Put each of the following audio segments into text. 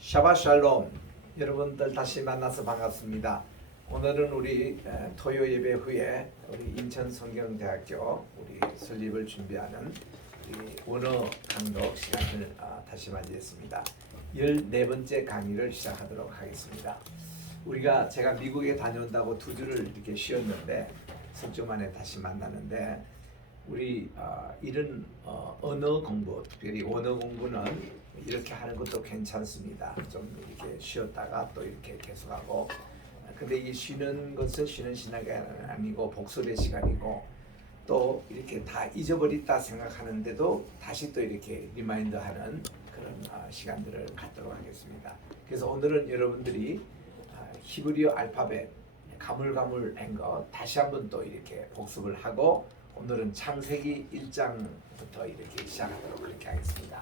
샤바샬롬. 여러분들 다시 만나서 반갑습니다. 오늘은 우리 토요 예배 후에 우리 인천성경대학교 우리 설립을 준비하는 우리 원어 감독 시간을 다시 맞이했습니다. 14번째 강의를 시작하도록 하겠습니다. 제가 미국에 다녀온다고 2주를 이렇게 쉬었는데 석 주 만에 다시 만나는데 우리 이런 언어 공부, 특별히 원어 공부는 이렇게 하는 것도 괜찮습니다. 좀 이렇게 쉬었다가 또 이렇게 계속하고. 근데 이 쉬는 것은 쉬는 시간이 아니고 복습의 시간이고, 또 이렇게 다 잊어버렸다 생각하는데도 다시 또 이렇게 리마인드하는 그런 시간들을 갖도록 하겠습니다. 그래서 오늘은 여러분들이 히브리어 알파벳 가물가물한 거 다시 한번 또 이렇게 복습을 하고, 오늘은 창세기 1장부터 이렇게 시작하도록 그렇게 하겠습니다.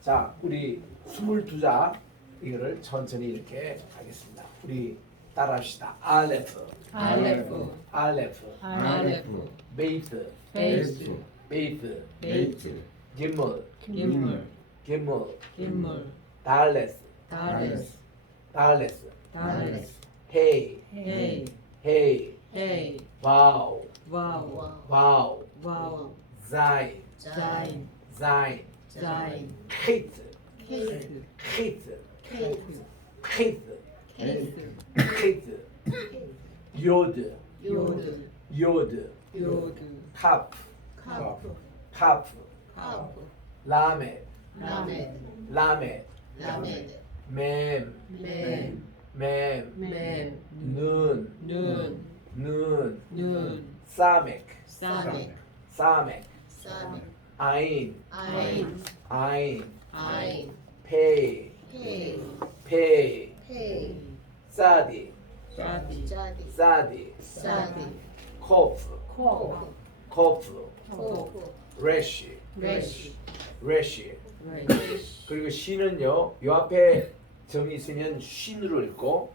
자, 우리 22자 이거를 천천히 이렇게 하겠습니다. 우리 따라합시다. 알레프, 알레프, 알레프, 알레프, 베이트, 베이트, 베이트, 베이트, 기물, 기물, 기물, 기물, 달레스, 다레스, 달레스, 다레스, 헤이, 헤이, 헤이, 헤이, 와우, 와우, 와우, 와우, 자인, 자인, 자인, 자인, 케이트, 케이트, 케이트, 케이트, 케이트, 케이트, 케이트, 요드, 요드, 요드, 요드, 카프, 카프, 카프, 카프, 라메, 라메드, 라메, 라메드, 맴, 맨, 맴, 맨, 눈, 눈, 눈, 눈, 사멕, 사멕, 사멕, 사멕, 아인, 아인, 아인, 아인, 페이, 페이, 페이, 페이, 사디, 사디, 사디, 사디, 코프, 코프, 코프, 코프, 레시, 레시, 레시. 레시, 그리고 시는요, 요 앞에 점이 있으면 쉰으로 읽고,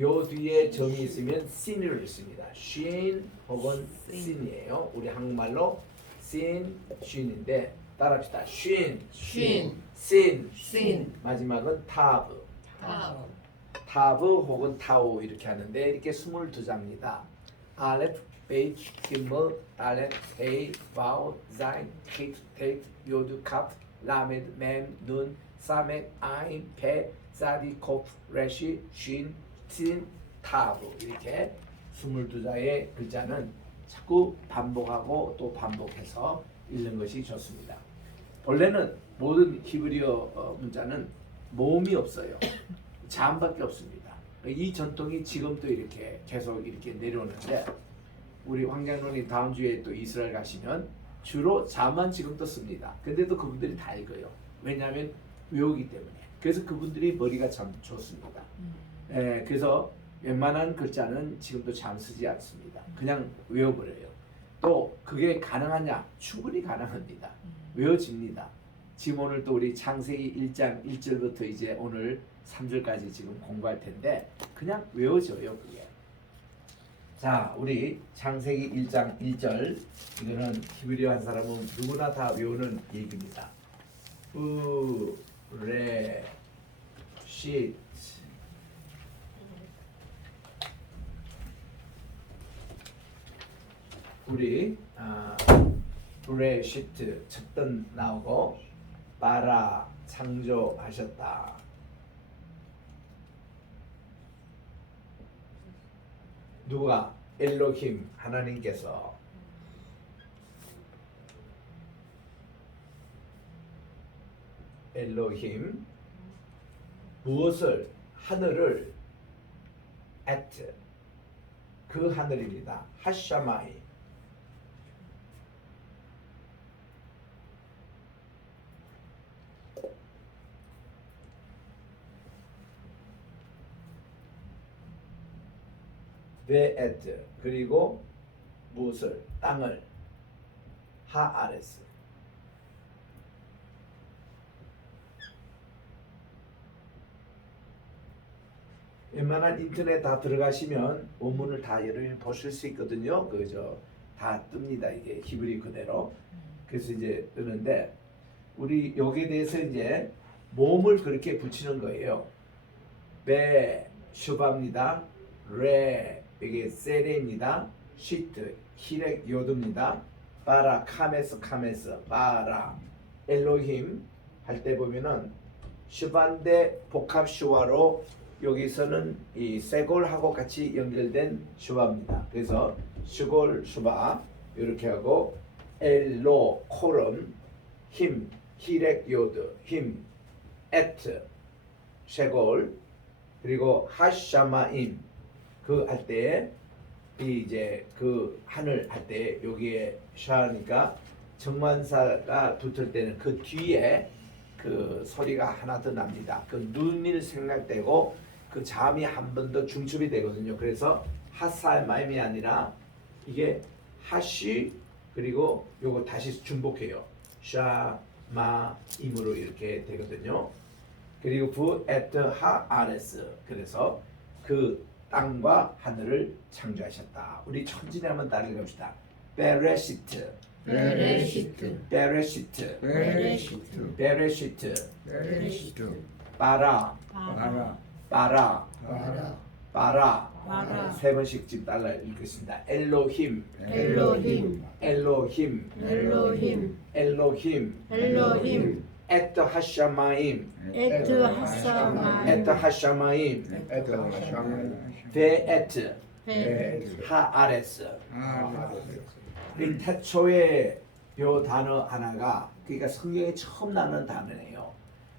요 뒤에 점이 있으면 신으로 읽습니다. 쉰 혹은 신이에요. 우리 한국말로 신, 쉰인데 따라합시다. 쉰, 쉰, 신, 신, 마지막은 타브, 타우, 타브 혹은 타우 이렇게 하는데 이렇게 22자입니다. 알레프, 베이트, 기물, 달렛, 헤이, 바우, 자인, 케이트, 테이트, 요드, 카프, 라메드, 맴, 눈, 사멕, 아인, 페, 사디, 코프, 레시, 쉰, 신, 타브 이렇게 22자의 글자는 자꾸 반복하고 또 반복해서 읽는 것이 좋습니다. 본래는 모든 히브리어 문자는 모음이 없어요. 자음밖에 없습니다. 이 전통이 지금도 이렇게 계속 이렇게 내려오는데, 우리 황장로님 다음 주에 또 이스라엘 가시면 주로 자만 지금도 씁니다. 근데도 그분들이 다 읽어요. 왜냐하면 외우기 때문에. 그래서 그분들이 머리가 참 좋습니다. 그래서 웬만한 글자는 지금도 잘 쓰지 않습니다. 그냥 외워버려요. 또 그게 가능하냐? 충분히 가능합니다. 외워집니다. 지금 오늘 또 우리 창세기 1장 1절부터 이제 오늘 3절까지 지금 공부할 텐데 그냥 외워져요, 그게. 자, 우리 창세기 1장 1절, 이거는 히브리어 한 사람은 누구나 다 외우는 얘기입니다. 시 우리 브레시트 첫던 나오고, 바라 창조하셨다. 누가? 엘로힘 하나님께서. 엘로힘 무엇을? 하늘을. at 그 하늘입니다. 하샤마이. 베에트 그리고 무엇을? 땅을. 하아레스. 웬만한 인터넷 다 들어가시면 원문을 다 여러분이 보실 수 있거든요. 다 뜹니다. 이게 히브리 그대로. 그래서 이제 뜨는데, 우리 여기에 대해서 이제 몸을 그렇게 붙이는 거예요. 베 슈바입니다. 레 이게 세레입니다. 시트 히렉 요드입니다. 바라 카메스 바라 엘로힘 할 때 보면은 슈반데 복합 슈와로 여기서는 이 세골하고 같이 연결된 슈바입니다. 그래서 슈골 슈바 이렇게 하고 엘로 코름 힘 히렉 요드 힘 에트 쉐골 그리고 하샤마임 그 할 때 이제 그 하늘 할 때 여기에 샤니까 정관사가 붙을 때는 그 뒤에 그 소리가 하나 더 납니다. 그 눈일 생각되고 그 잠이 한 번 더 중첩이 되거든요. 그래서 하사마임이 아니라 이게 하시 그리고 요거 다시 중복해요. 샤마임으로 이렇게 되거든요. 그리고 부 에트 하 아레스 그래서 그 땅과 하늘을 창조하셨다. 우리 천진이 한번 따라 읽읍시다. 베레시트 베레시트 베레시트 베레시트 베레시트 베레시트 바라 바라 바라 바라 바라 바라 세 번씩 지금 따라 읽겠습니다. 엘로힘 엘로힘 엘로힘 엘로힘 엘로힘 엘로힘 에트 하샤마임 에트 하사마임 에트 하샤마임 베에트 하아레스 이 태초에 요 단어 하나가 그러니까 성경에 처음 나오는 단어예요.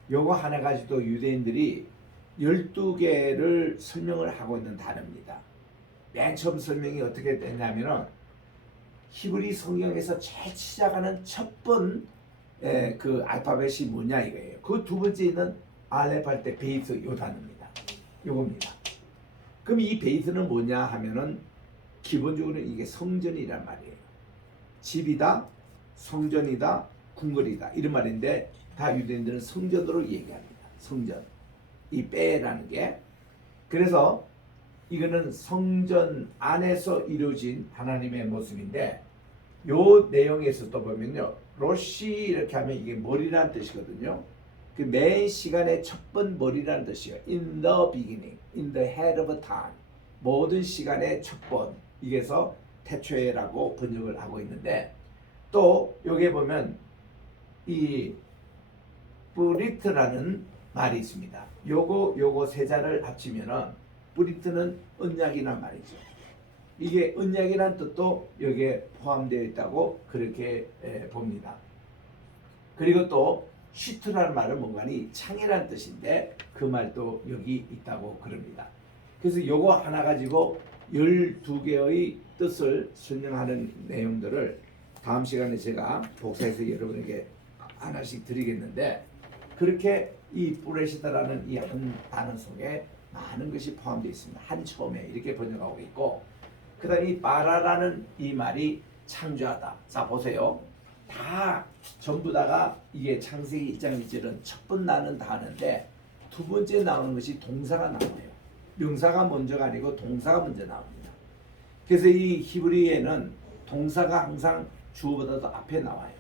요거 하나 가지고 유대인들이 12개를 설명을 하고 있는 단어입니다. 맨 처음 설명이 어떻게 됐냐면은 히브리 성경에서 제일 시작하는 첫번 그 알파벳이 뭐냐 이거예요. 그 두 번째 있는 알렙 할 때 베이스 요 단어입니다. 요겁니다. 그럼 이 베이스는 뭐냐 하면은 기본적으로 이게 성전이란 말이에요. 집이다, 성전이다, 궁궐이다 이런 말인데 다 유대인들은 성전으로 얘기합니다. 성전. 이 빼라는 게 그래서 이거는 성전 안에서 이루어진 하나님의 모습인데 요 내용에서 또 보면요. 로시 이렇게 하면 이게 머리라는 뜻이거든요. 그 맨 시간의 첫 번 머리라는 뜻이에요. In the beginning, in the head of time. 모든 시간의 첫 번. 이게서 태초에라고 번역을 하고 있는데 또 여기에 보면 이 브리트라는 말이 있습니다. 요거 세 자를 합치면은 브리트는 언약이란 말이죠. 이게 언약이란 뜻도 여기에 포함되어 있다고 그렇게 봅니다. 그리고 또 시트라는 말은 뭔가니 창이라는 뜻인데 그 말도 여기 있다고 그럽니다. 그래서 요거 하나 가지고 12개의 뜻을 설명하는 내용들을 다음 시간에 제가 복사해서 여러분에게 하나씩 드리겠는데 그렇게 이 브레시다라는 이 한 단어 속에 많은 것이 포함되어 있습니다. 한 처음에 이렇게 번역하고 있고 그 다음에 이 바라라는 이 말이 창조하다. 자 보세요. 다 전부 다가 이게 창세기 1장 1절은 첫 번 나는 단어인데 두 번째 나오는 것이 동사가 나와요. 명사가 먼저가 아니고 동사가 먼저 나옵니다. 그래서 이 히브리에는 동사가 항상 주어보다도 앞에 나와요.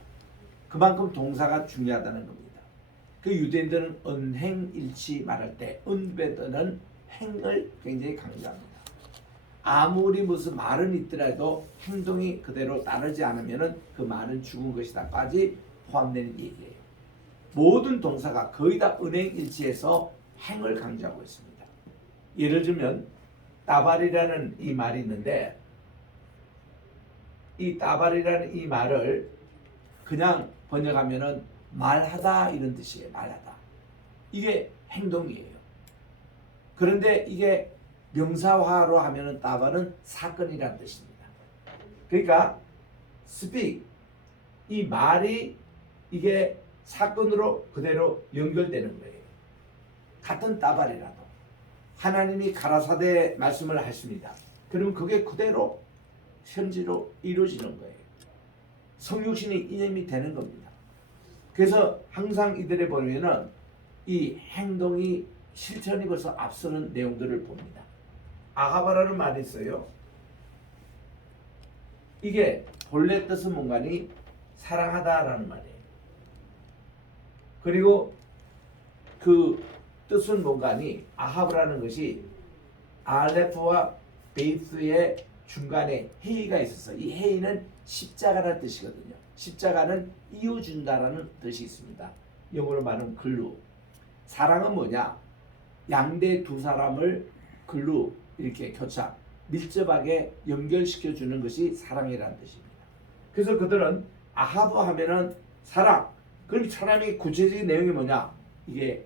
그만큼 동사가 중요하다는 겁니다. 그 유대인들은 언행일치 말할 때 은베드는 행을 굉장히 강조합니다. 아무리 무슨 말은 있더라도 행동이 그대로 따르지 않으면 그 말은 죽은 것이다까지 포함되는 얘기예요. 모든 동사가 거의 다 은행일치해서 행을 강조하고 있습니다. 예를 들면 따발이라는 이 말이 있는데 이 따발이라는 이 말을 그냥 번역하면은 말하다 이런 뜻이에요. 말하다. 이게 행동이에요. 그런데 이게 명사화로 하면은 따발은 사건이라는 뜻입니다. 그러니까 speak 이 말이 이게 사건으로 그대로 연결되는 거예요. 같은 따발이라도 하나님이 가라사대 말씀을 하십니다. 그러면 그게 그대로 현지로 이루어지는 거예요. 성육신의 이념이 되는 겁니다. 그래서 항상 이들에 보면은 이 행동이 실천이 벌써 앞서는 내용들을 봅니다. 아하바라는 말이 있어요. 이게 본래 뜻은 뭔가니 사랑하다라는 말이에요. 그리고 그 뜻은 뭔가니 아하브라는 것이 알레프와 베이스의 중간에 헤이가 있어서 이 헤이는 십자가라는 뜻이거든요. 십자가는 이어준다라는 뜻이 있습니다. 영어로 말하면 글루. 사랑은 뭐냐? 양대 두 사람을 글루 이렇게 교차 밀접하게 연결시켜 주는 것이 사랑이라는 뜻입니다. 그래서 그들은 아하브 하면은 사랑. 그럼 사람의 구체적인 내용이 뭐냐? 이게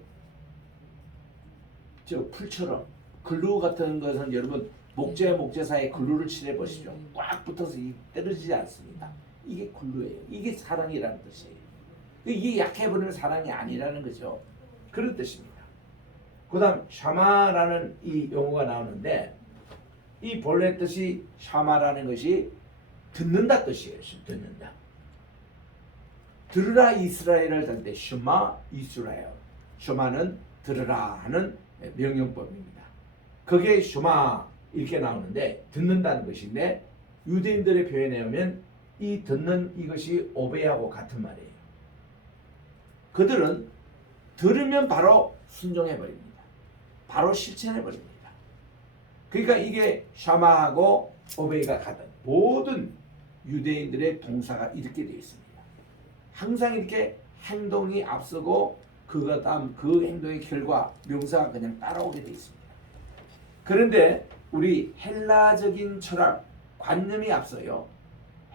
저 풀처럼 글루 같은 것은 여러분 목재와 목재 사이에 글루를 칠해 보시죠. 꽉 붙어서 떨어지지 않습니다. 이게 글루예요. 이게 사랑이라는 뜻이에요. 이게 약해버리는 사랑이 아니라는 거죠. 그런 뜻입니다. 그 다음 샤마라는 이 용어가 나오는데 이 본래 뜻이 샤마라는 것이 듣는다 뜻이에요. 듣는다. 들으라 이스라엘을 할 때 슈마 이스라엘. 슈마는 들으라 하는 명령법입니다. 그게 슈마 이렇게 나오는데 듣는다는 것인데 유대인들의 표현에 의하면 이 듣는 이것이 오베하고 같은 말이에요. 그들은 들으면 바로 순종해 버립니다. 바로 실천해 버립니다. 그러니까 이게 샤마하고 오베이가 같은 모든 유대인들의 동사가 이렇게 되어 있습니다. 항상 이렇게 행동이 앞서고 그가 다음 그 행동의 결과 명사가 그냥 따라오게 되어 있습니다. 그런데 우리 헬라적인 철학 관념이 앞서요.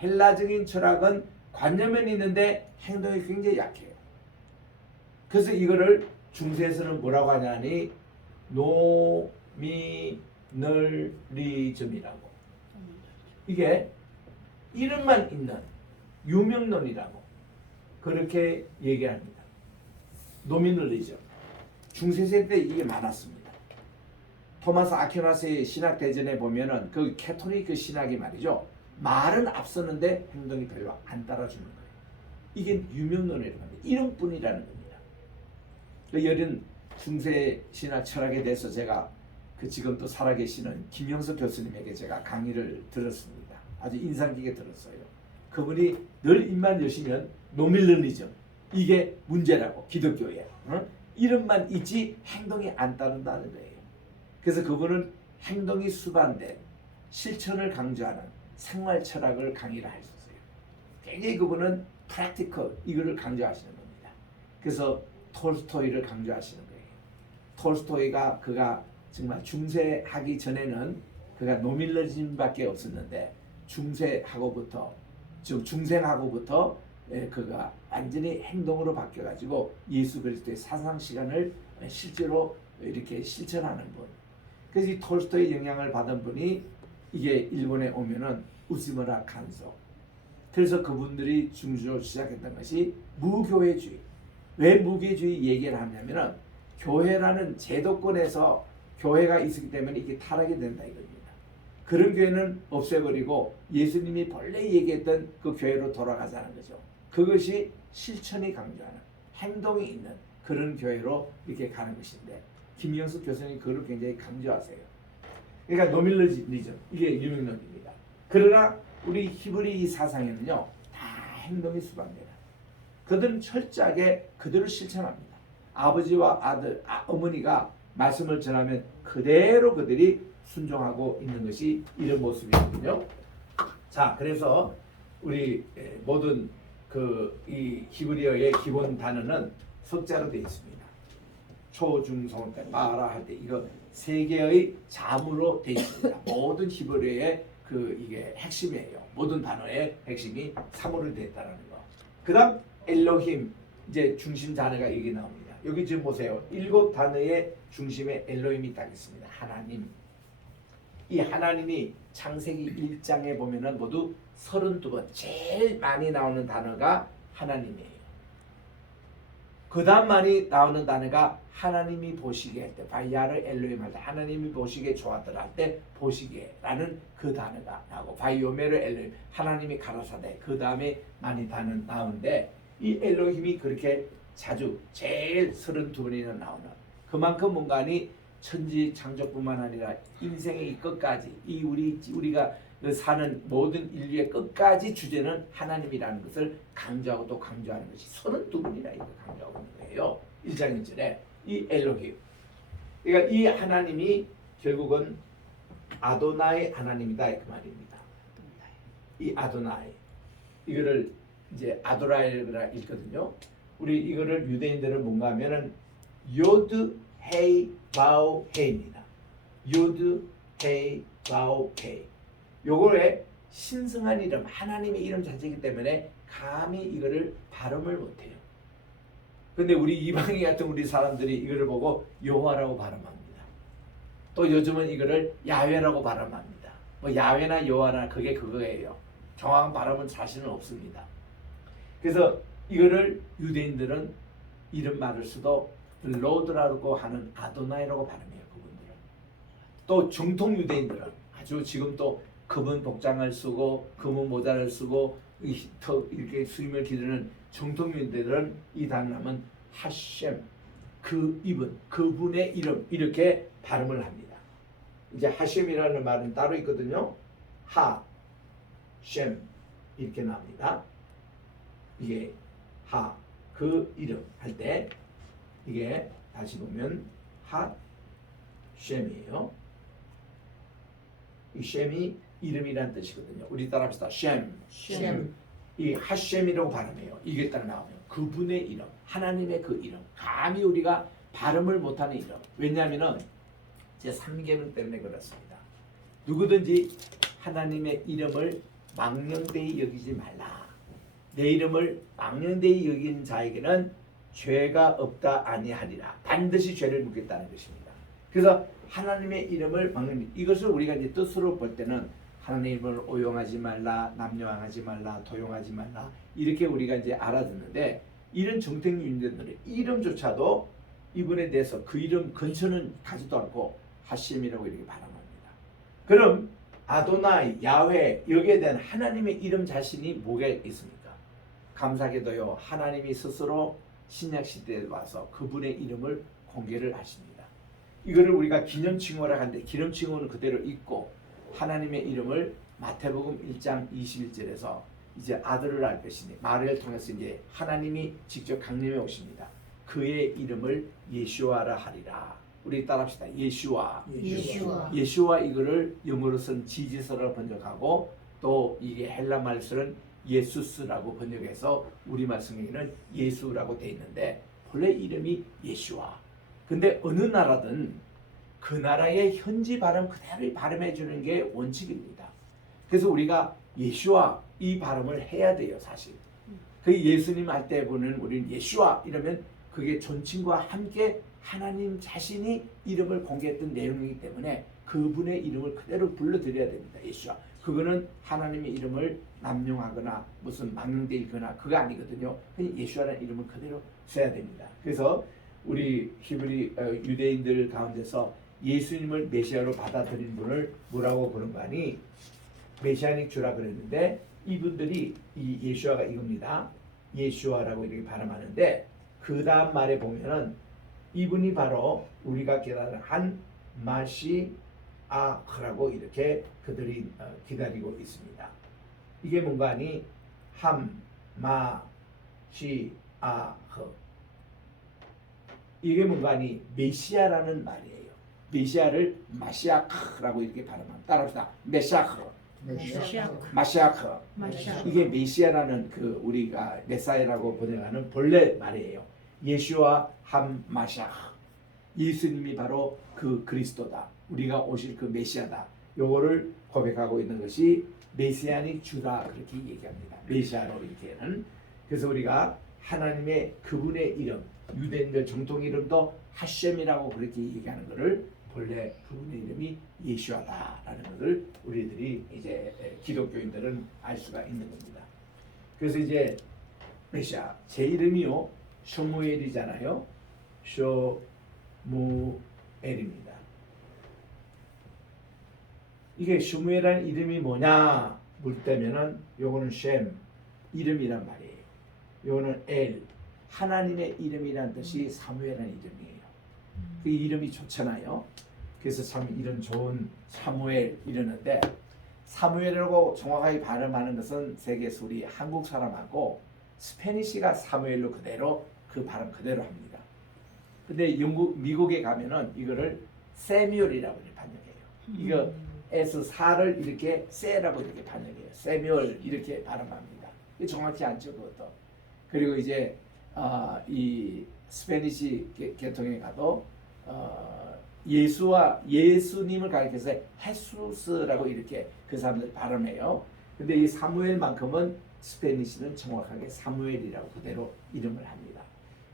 헬라적인 철학은 관념은 있는데 행동이 굉장히 약해요. 그래서 이거를 중세에서는 뭐라고 하냐니 노미널리즘이라고. 이게 이름만 있는 유명론이라고 그렇게 얘기합니다. 노미널리즘. 중세시대 때 이게 많았습니다. 토마스 아퀴나스의 신학 대전에 보면은 그 캐토릭 신학이 말이죠. 말은 앞서는데 행동이 별로 안 따라주는 거예요. 이게 유명론이라고 합니다. 이름뿐이라는 겁니다. 그 여린 중세 신학 철학에 대해서 제가 그 지금 또 살아계시는 김영석 교수님에게 제가 강의를 들었습니다. 아주 인상 깊게 들었어요. 그분이 늘 입만 여시면 노밀러니즘 이게 문제라고 기독교에 이름만 있지 행동이 안 따른다는 거예요. 그래서 그분은 행동이 수반된 실천을 강조하는 생활 철학을 강의를 하셨어요. 굉장히 그분은 프랙티컬 이거를 강조하시는 겁니다. 그래서 톨스토이를 강조하시는 거예요. 톨스토이가 그가 정말 중세하기 전에는 그가 노밀러즘밖에 없었는데 중세하고부터 즉 중생하고부터 그가 완전히 행동으로 바뀌어가지고 예수 그리스도의 사상 시간을 실제로 이렇게 실천하는 분. 그래서 이 톨스토이의 영향을 받은 분이 이게 일본에 오면은 우시무라 간소. 그래서 그분들이 중시로 시작했던 것이 무교회주의. 왜 무교회주의 얘기를 하냐면은 교회라는 제도권에서 교회가 있기 때문에 이게 타락이 된다 이겁니다. 그런 교회는 없애버리고 예수님이 본래 얘기했던 그 교회로 돌아가자는 거죠. 그것이 실천이 강조하는 행동이 있는 그런 교회로 이렇게 가는 것인데 김영숙 교수님 그걸 굉장히 강조하세요. 그러니까 노밀러니즘 이게 유명론입니다. 그러나 우리 히브리 사상에는요 다 행동이 수반돼요. 그들은 철저하게 그대로 실천합니다. 아버지와 아들, 어머니가 말씀을 전하면 그대로 그들이 순종하고 있는 것이 이런 모습이거든요. 자, 그래서 우리 모든 이 히브리어의 기본 단어는 석자로 되어 있습니다. 초, 중, 송, 마라 할 때 이거 세 개의 자무로 되어 있습니다. 모든 히브리어의 이게 핵심이에요. 모든 단어의 핵심이 3어로 되어 있다는 거. 그다음 엘로힘 이제 중심 단어가 여기 나옵니다. 여기 지금 보세요. 7 단어의 중심에 엘로힘이 딱 있습니다. 하나님. 이 하나님이 창세기 1장에 보면은 모두 32번 제일 많이 나오는 단어가 하나님이에요. 그 다음 많이 나오는 단어가 하나님이 보시기에 할 때 바이야를 엘로힘 할 때 하나님이 보시기에 좋았더라 할 때 보시기에라는 그 단어가 나오고 바이오메를 엘로힘 하나님이 가라사대 그 다음에 많이 단어 나오는데 이 엘로힘이 그렇게 자주 제일 32번이나 나오는 그만큼 뭔가니 천지 창조뿐만 아니라 인생의 끝까지 이 우리가 사는 모든 인류의 끝까지 주제는 하나님이라는 것을 강조하고 또 강조하는 것이 32번이나 이거 강조하고 있는 거예요. 1장 1절에 이 엘로힘. 그러니까 이 하나님이 결국은 아도나이 하나님이다 그 말입니다. 이 아도나이 이거를 이제 아도라이라 읽거든요. 우리 이거를 유대인들은 뭔가 하면은 요드 헤이 바우 헤입니다. 요드 헤이 바우 헤. 요거에 신성한 이름, 하나님의 이름 자체이기 때문에 감히 이거를 발음을 못해요. 근데 우리 이방인 같은 우리 사람들이 이거를 보고 여호와라고 발음합니다. 또 요즘은 이거를 야훼라고 발음합니다. 뭐 야훼나 여호와나 그게 그거예요. 정확한 발음은 자신은 없습니다. 그래서 이거를 유대인들은 이름 말을 수도 로드라고 하는 아도나이라고 발음해요. 그분들은. 또 정통 유대인들은 아주 지금 또 금은 복장을 쓰고 금은 모자를 쓰고 이렇게 수임을 기르는 정통 유대인들은 이 단어는 하셴, 그 이분, 그분의 이름 이렇게 발음을 합니다. 이제 하셴이라는 말은 따로 있거든요. 하, 셴 이렇게 나옵니다. 이게 하, 그 이름 할 때 이게 다시 보면 하, 셴이에요. 이 셴이 이름이란 뜻이거든요. 우리 따라합시다. 셴. 셴. 이 하셴이라고 발음해요. 이게 딱 나오면 그분의 이름, 하나님의 그 이름. 감히 우리가 발음을 못하는 이름. 왜냐하면은 제 3계명 때문에 그렇습니다. 누구든지 하나님의 이름을 망령되이 여기지 말라. 내 이름을 망령되이 여긴 자에게는 죄가 없다 아니하리라. 반드시 죄를 묻겠다는 것입니다. 그래서 하나님의 이름을 막는 이것을 우리가 이제 뜻으로 볼 때는 하나님의 이름을 오용하지 말라, 남용하지 말라, 도용하지 말라 이렇게 우리가 이제 알아듣는데 이런 정통인들의 이름조차도 이분에 대해서 그 이름 근처는 가지도 않고 하심이라고 이렇게 발음합니다. 그럼 아도나이, 야훼 여기에 대한 하나님의 이름 자신이 뭐가 있습니까? 감사하게도요 하나님이 스스로 신약 시대에 와서 그분의 이름을 공개를 하십니다. 이거를 우리가 기념칭호라 하는데 기념칭호는 그대로 있고 하나님의 이름을 마태복음 1장 21절에서 이제 아들을 알 것이니 마리아를 통해서 이제 하나님이 직접 강림해 오십니다. 그의 이름을 예수아라 하리라. 우리 따라합시다. 예수아. 예수아. 예수아 이거를 영어로서는 지지서라고 번역하고 또 이게 헬라 말서는 예수스라고 번역해서 우리말 성경에는 예수라고 되어 있는데 본래 이름이 예수아. 근데 어느 나라든 그 나라의 현지 발음 그대로 발음해 주는 게 원칙입니다. 그래서 우리가 예수아 이 발음을 해야 돼요, 사실. 그 예수님 할 때 보는 우리는 예수아 이러면 그게 존칭과 함께 하나님 자신이 이름을 공개했던 내용이기 때문에 그분의 이름을 그대로 불러드려야 됩니다. 예수아. 그거는 하나님의 이름을 남용하거나 무슨 망령되거나 그거 아니거든요. 그냥 예수아라는 이름을 그대로 써야 됩니다. 그래서 우리 히브리 유대인들 가운데서 예수님을 메시아로 받아들인 분을 뭐라고 부른 거 아니? 메시아닉 주라 그랬는데 이분들이 이 예수아가 이겁니다. 예수아라고 이렇게 발음하는데 그 다음 말에 보면은 이분이 바로 우리가 기다리는 한 마시아흐라고 이렇게 그들이 기다리고 있습니다. 이게 뭔가 하니 함 마시아흐 이게 뭔가 하니 메시아라는 말이에요. 메시아를 마시아크라고 이렇게 발음합니다. 따라합시다. 메시아크. 마시아크. 이게 메시아라는 그 우리가 메사이라고 번역하는 본래 말이에요. 예수와 함 마시아크. 예수님이 바로 그 그리스도다. 우리가 오실 그 메시아다. 요거를 고백하고 있는 것이 메시아닉 주다 그렇게 얘기합니다. 메시아로 이렇게는. 그래서 우리가 하나님의 그분의 이름, 유대인들 정통 이름도 하셴이라고 그렇게 얘기하는 것을 본래 그분의 이름이 예수아다라는 것을 우리들이 이제 기독교인들은 알 수가 있는 겁니다. 그래서 이제 메시아 제 이름이요 셔무엘이잖아요. 셔무엘입니다. 이게 셔무엘이라는 이름이 뭐냐 물 때면은 요거는 셴 이름이란 말이에요. 요거는 엘 하나님의 이름이란 뜻이 사무엘이라는 이름이에요. 그 이름이 좋잖아요. 그래서 참 이런 좋은 사무엘 이러는데 사무엘이라고 정확하게 발음하는 것은 세계에서 우리 한국 사람하고 스페니시가 사무엘로 그대로 그 발음 그대로 합니다. 근데 미국에 가면은 이거를 세뮤얼이라고 이렇게 번역해요. 이거 S 사를 이렇게 세라고 이렇게 번역해요. 세뮤얼 이렇게 발음합니다. 이게 정확히 않죠, 그것도. 그리고 이제 이 스페니시 계통에 가도 예수님을 가리켜서 헤수스라고 이렇게 그 사람들 발음해요. 근데 이 사무엘만큼은 스페니시는 정확하게 사무엘이라고 그대로 이름을 합니다.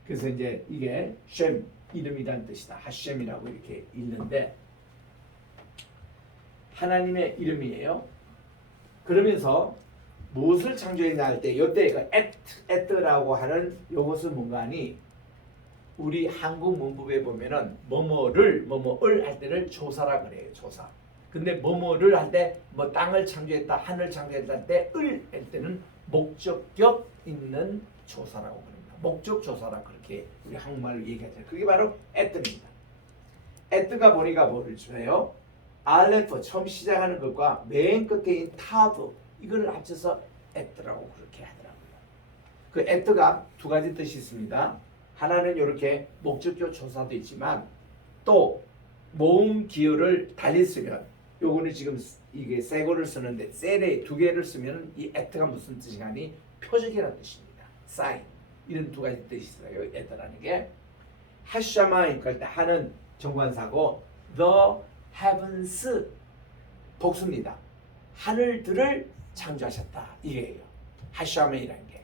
그래서 이제 이게 쉔 이름이란 뜻이다. 하셴이라고 이렇게 읽는데 하나님의 이름이에요. 그러면서 무엇을 창조했냐 할 때 이때 그 에트라고 하는 요것을 문간이 우리 한국 문법에 보면은 뭐뭐를 할 때를 조사라 그래요. 조사. 근데 뭐뭐를 할 때 뭐 땅을 창조했다, 하늘 창조했다 할 때 할 때는 목적격 있는 조사라고 그럽니다. 목적 조사라 그렇게 우리 한국말로 얘기하죠. 그게 바로 에트입니다. 에트가 보니까 뭐를 줘요? 알레프 처음 시작하는 것과 맨 끝에 있는 타브 이걸 합쳐서 에트라고 그렇게 하더라고요. 그 에트가 두 가지 뜻이 있습니다. 하나는 이렇게 목적격 조사도 있지만 또 모음 기호를 달리 쓰면 요거는 지금 이게 새 거를 쓰는데 셀에 두 개를 쓰면 이 에트가 무슨 뜻이냐니 표적이라는 뜻입니다. 사인 이런 두 가지 뜻이 있어요. 에트라는 게 하샤마인 그럴 때 하는 정관사고 the heavens 복수입니다. 하늘들을 창조하셨다 이게요. 하샤마이라는 게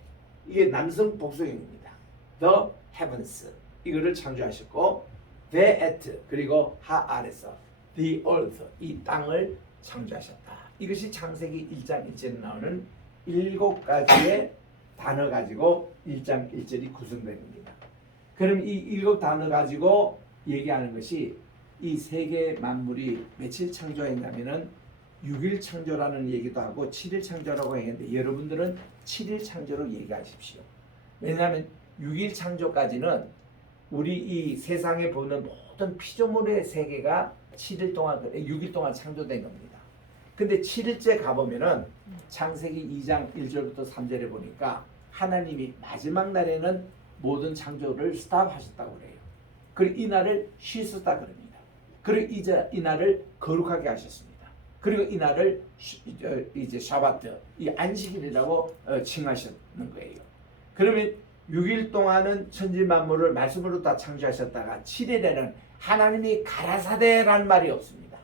이게 남성 복수형입니다. the heavens 이거를 창조하셨고 the earth 그리고 하아래서 the earth 이 땅을 창조하셨다. 이것이 창세기 1장 1절에 나오는 7가지의 단어 가지고 1장 1절이 구성됩니다. 그럼 이 7 단어 가지고 얘기하는 것이 이 세계 만물이 며칠 창조했냐면은 6일 창조라는 얘기도 하고 7일 창조라고 했는데 여러분들은 7일 창조로 얘기하십시오. 왜냐하면 6일 창조까지는 우리 이 세상에 보는 모든 피조물의 세계가 7일 동안 6일 동안 창조된 겁니다. 근데 7일째 가보면은 창세기 2장 1절부터 3절에 보니까 하나님이 마지막 날에는 모든 창조를 스탑하셨다고 그래요. 그리고 이 날을 쉬셨다 그럽니다. 그리고 이제 이 날을 거룩하게 하셨습니다. 그리고 이 날을 이제 샤바트, 이 안식일이라고 칭하셨는 거예요. 그러면 6일 동안은 천지 만물을 말씀으로 다 창조하셨다가 7일에는 하나님이 가라사대라는 말이 없습니다.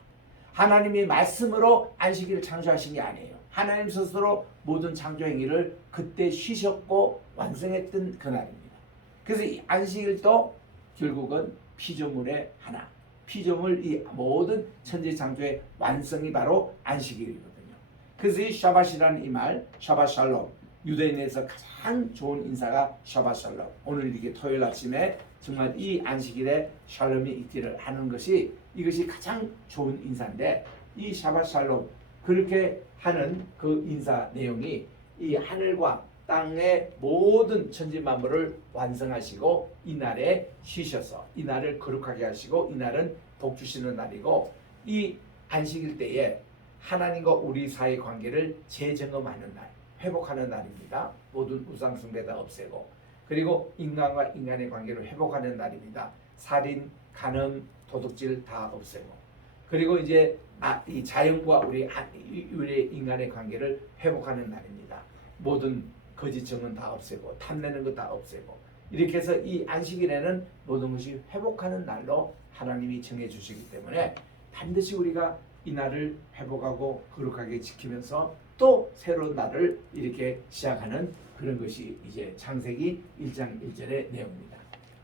하나님이 말씀으로 안식일을 창조하신 게 아니에요. 하나님 스스로 모든 창조 행위를 그때 쉬셨고 완성했던 그날입니다. 그래서 이 안식일도 결국은 피조물의 하나. 피조물 이 모든 천지 창조의 완성이 바로 안식일이거든요. 그래서 이 샤밧이라는 이 말, 샤밧 샬롬, 유대인에서 가장 좋은 인사가 샤밧 샬롬. 오늘 이렇게 토요일 아침에 정말 이 안식일에 샬롬이 있기를 하는 것이 이것이 가장 좋은 인사인데 이 샤밧 샬롬 그렇게 하는 그 인사 내용이 이 하늘과 땅의 모든 천지 만물을 완성하시고 이 날에 쉬셔서 이 날을 거룩하게 하시고 이 날은 복 주시는 날이고 이 안식일 때에 하나님과 우리 사이의 관계를 재점검하는 날, 회복하는 날입니다. 모든 우상 숭배 다 없애고 그리고 인간과 인간의 관계를 회복하는 날입니다. 살인, 간음, 도둑질 다 없애고 그리고 이제 이 자연과 우리 인간의 관계를 회복하는 날입니다. 모든 거짓 증언 다 없애고 탐내는 거 다 없애고 이렇게 해서 이 안식일에는 모든 것이 회복하는 날로 하나님이 정해 주시기 때문에 반드시 우리가 이 날을 회복하고 거룩하게 지키면서 또 새로운 날을 이렇게 시작하는 그런 것이 이제 창세기 1장 1절의 내용입니다.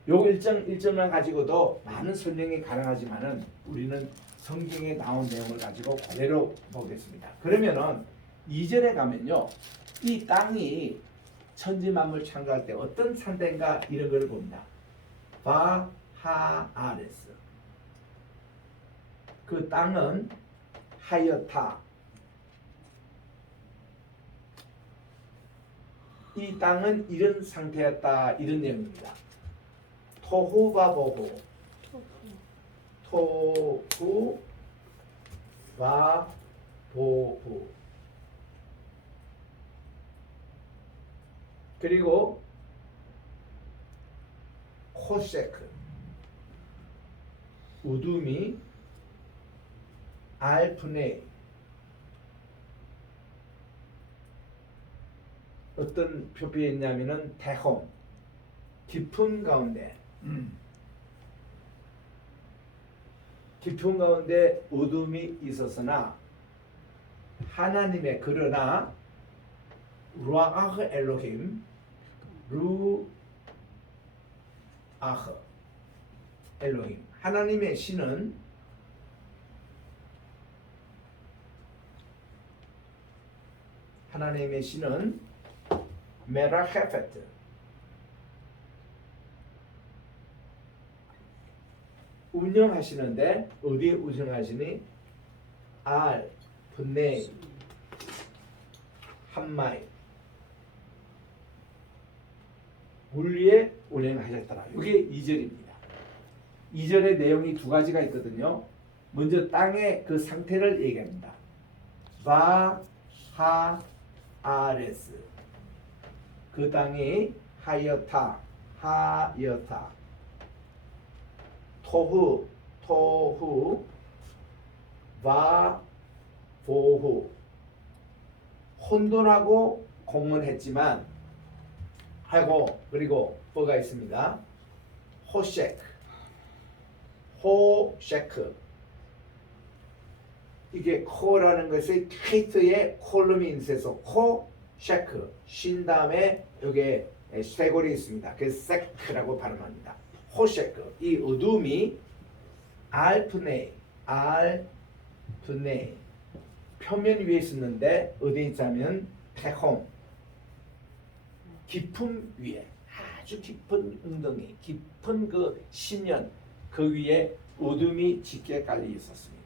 요 1장 1절만 가지고도 많은 설명이 가능하지만은 우리는 성경에 나온 내용을 가지고 그대로 보겠습니다. 그러면은 2절에 가면요. 이 땅이 천지 만물 창조할 때 어떤 상태인가 이런 걸 봅니다. 바하아레스. 그 땅은 하였다. 이 땅은 이런 상태였다. 이런 내용입니다. 토후바보후. 토후바보후. 그리고 코세크. 우두미 알프네 어떤 표피였냐면은 대홈 깊은 가운데 깊은 가운데 어둠이 있었으나 하나님의 그러나 루아흐 엘로힘 루아흐 엘로힘 하나님의 신은 메라헤페트 운영하시는데 어디에 운영하시니 알 분네 한마이 물 위에 운행하셨더라. 이게 2절입니다. 2절의 내용이 두 가지가 있거든요. 먼저 땅의 그 상태를 얘기합니다. 바하 아레스 그 땅이 하여타 토후 바 보후 혼돈하고 공문했지만 하고 그리고 뭐가 있습니다. 호셰크 이게 코라는 것이 케이트의 콜룸이 있어서 셰크 쉰 다음에 여기에 쇄골이 있습니다. 그래서 세크라고 발음합니다. 호셰크 이 어둠이 알프네 표면 위에 있었는데 어디 있자면 테홈 깊음 위에 아주 깊은 웅덩이 깊은 그 심연 그 위에 어둠이 짙게 깔려 있었습니다.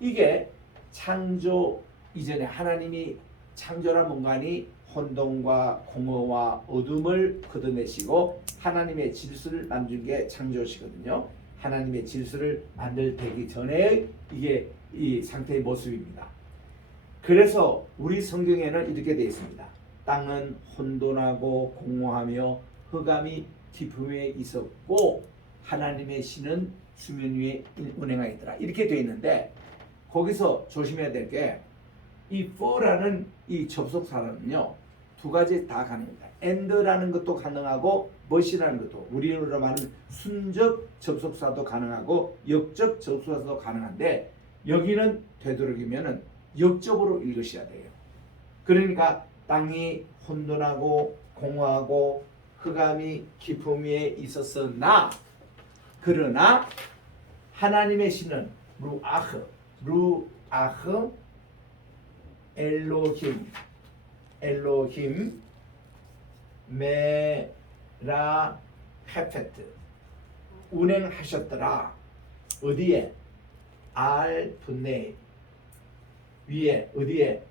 이게 창조 이전에 하나님이 창조란 공간이 혼돈과 공허와 어둠을 걷어내시고 하나님의 질서를 만든 게 창조시거든요. 하나님의 질서를 만들기 전에 이게 이 상태의 모습입니다. 그래서 우리 성경에는 이렇게 되어 있습니다. 땅은 혼돈하고 공허하며 흑암이 깊음에 있었고 하나님의 신은 수면 위에 운행하였더라. 이렇게 되어 있는데 거기서 조심해야 될 게 이 for라는 이 접속사는요 두 가지 다 가능합니다. and라는 것도 가능하고 but이라는 것도 우리로 말하는 순적 접속사도 가능하고 역적 접속사도 가능한데 여기는 되도록이면은 역적으로 읽으셔야 돼요. 그러니까 땅이 혼돈하고 공허하고 흑암이 깊음 위에 있었으나 그러나 하나님의 신은 루아흐 엘로힘 메라 헤페트 운행하셨더라. 어디에? 알프네 위에 어디에?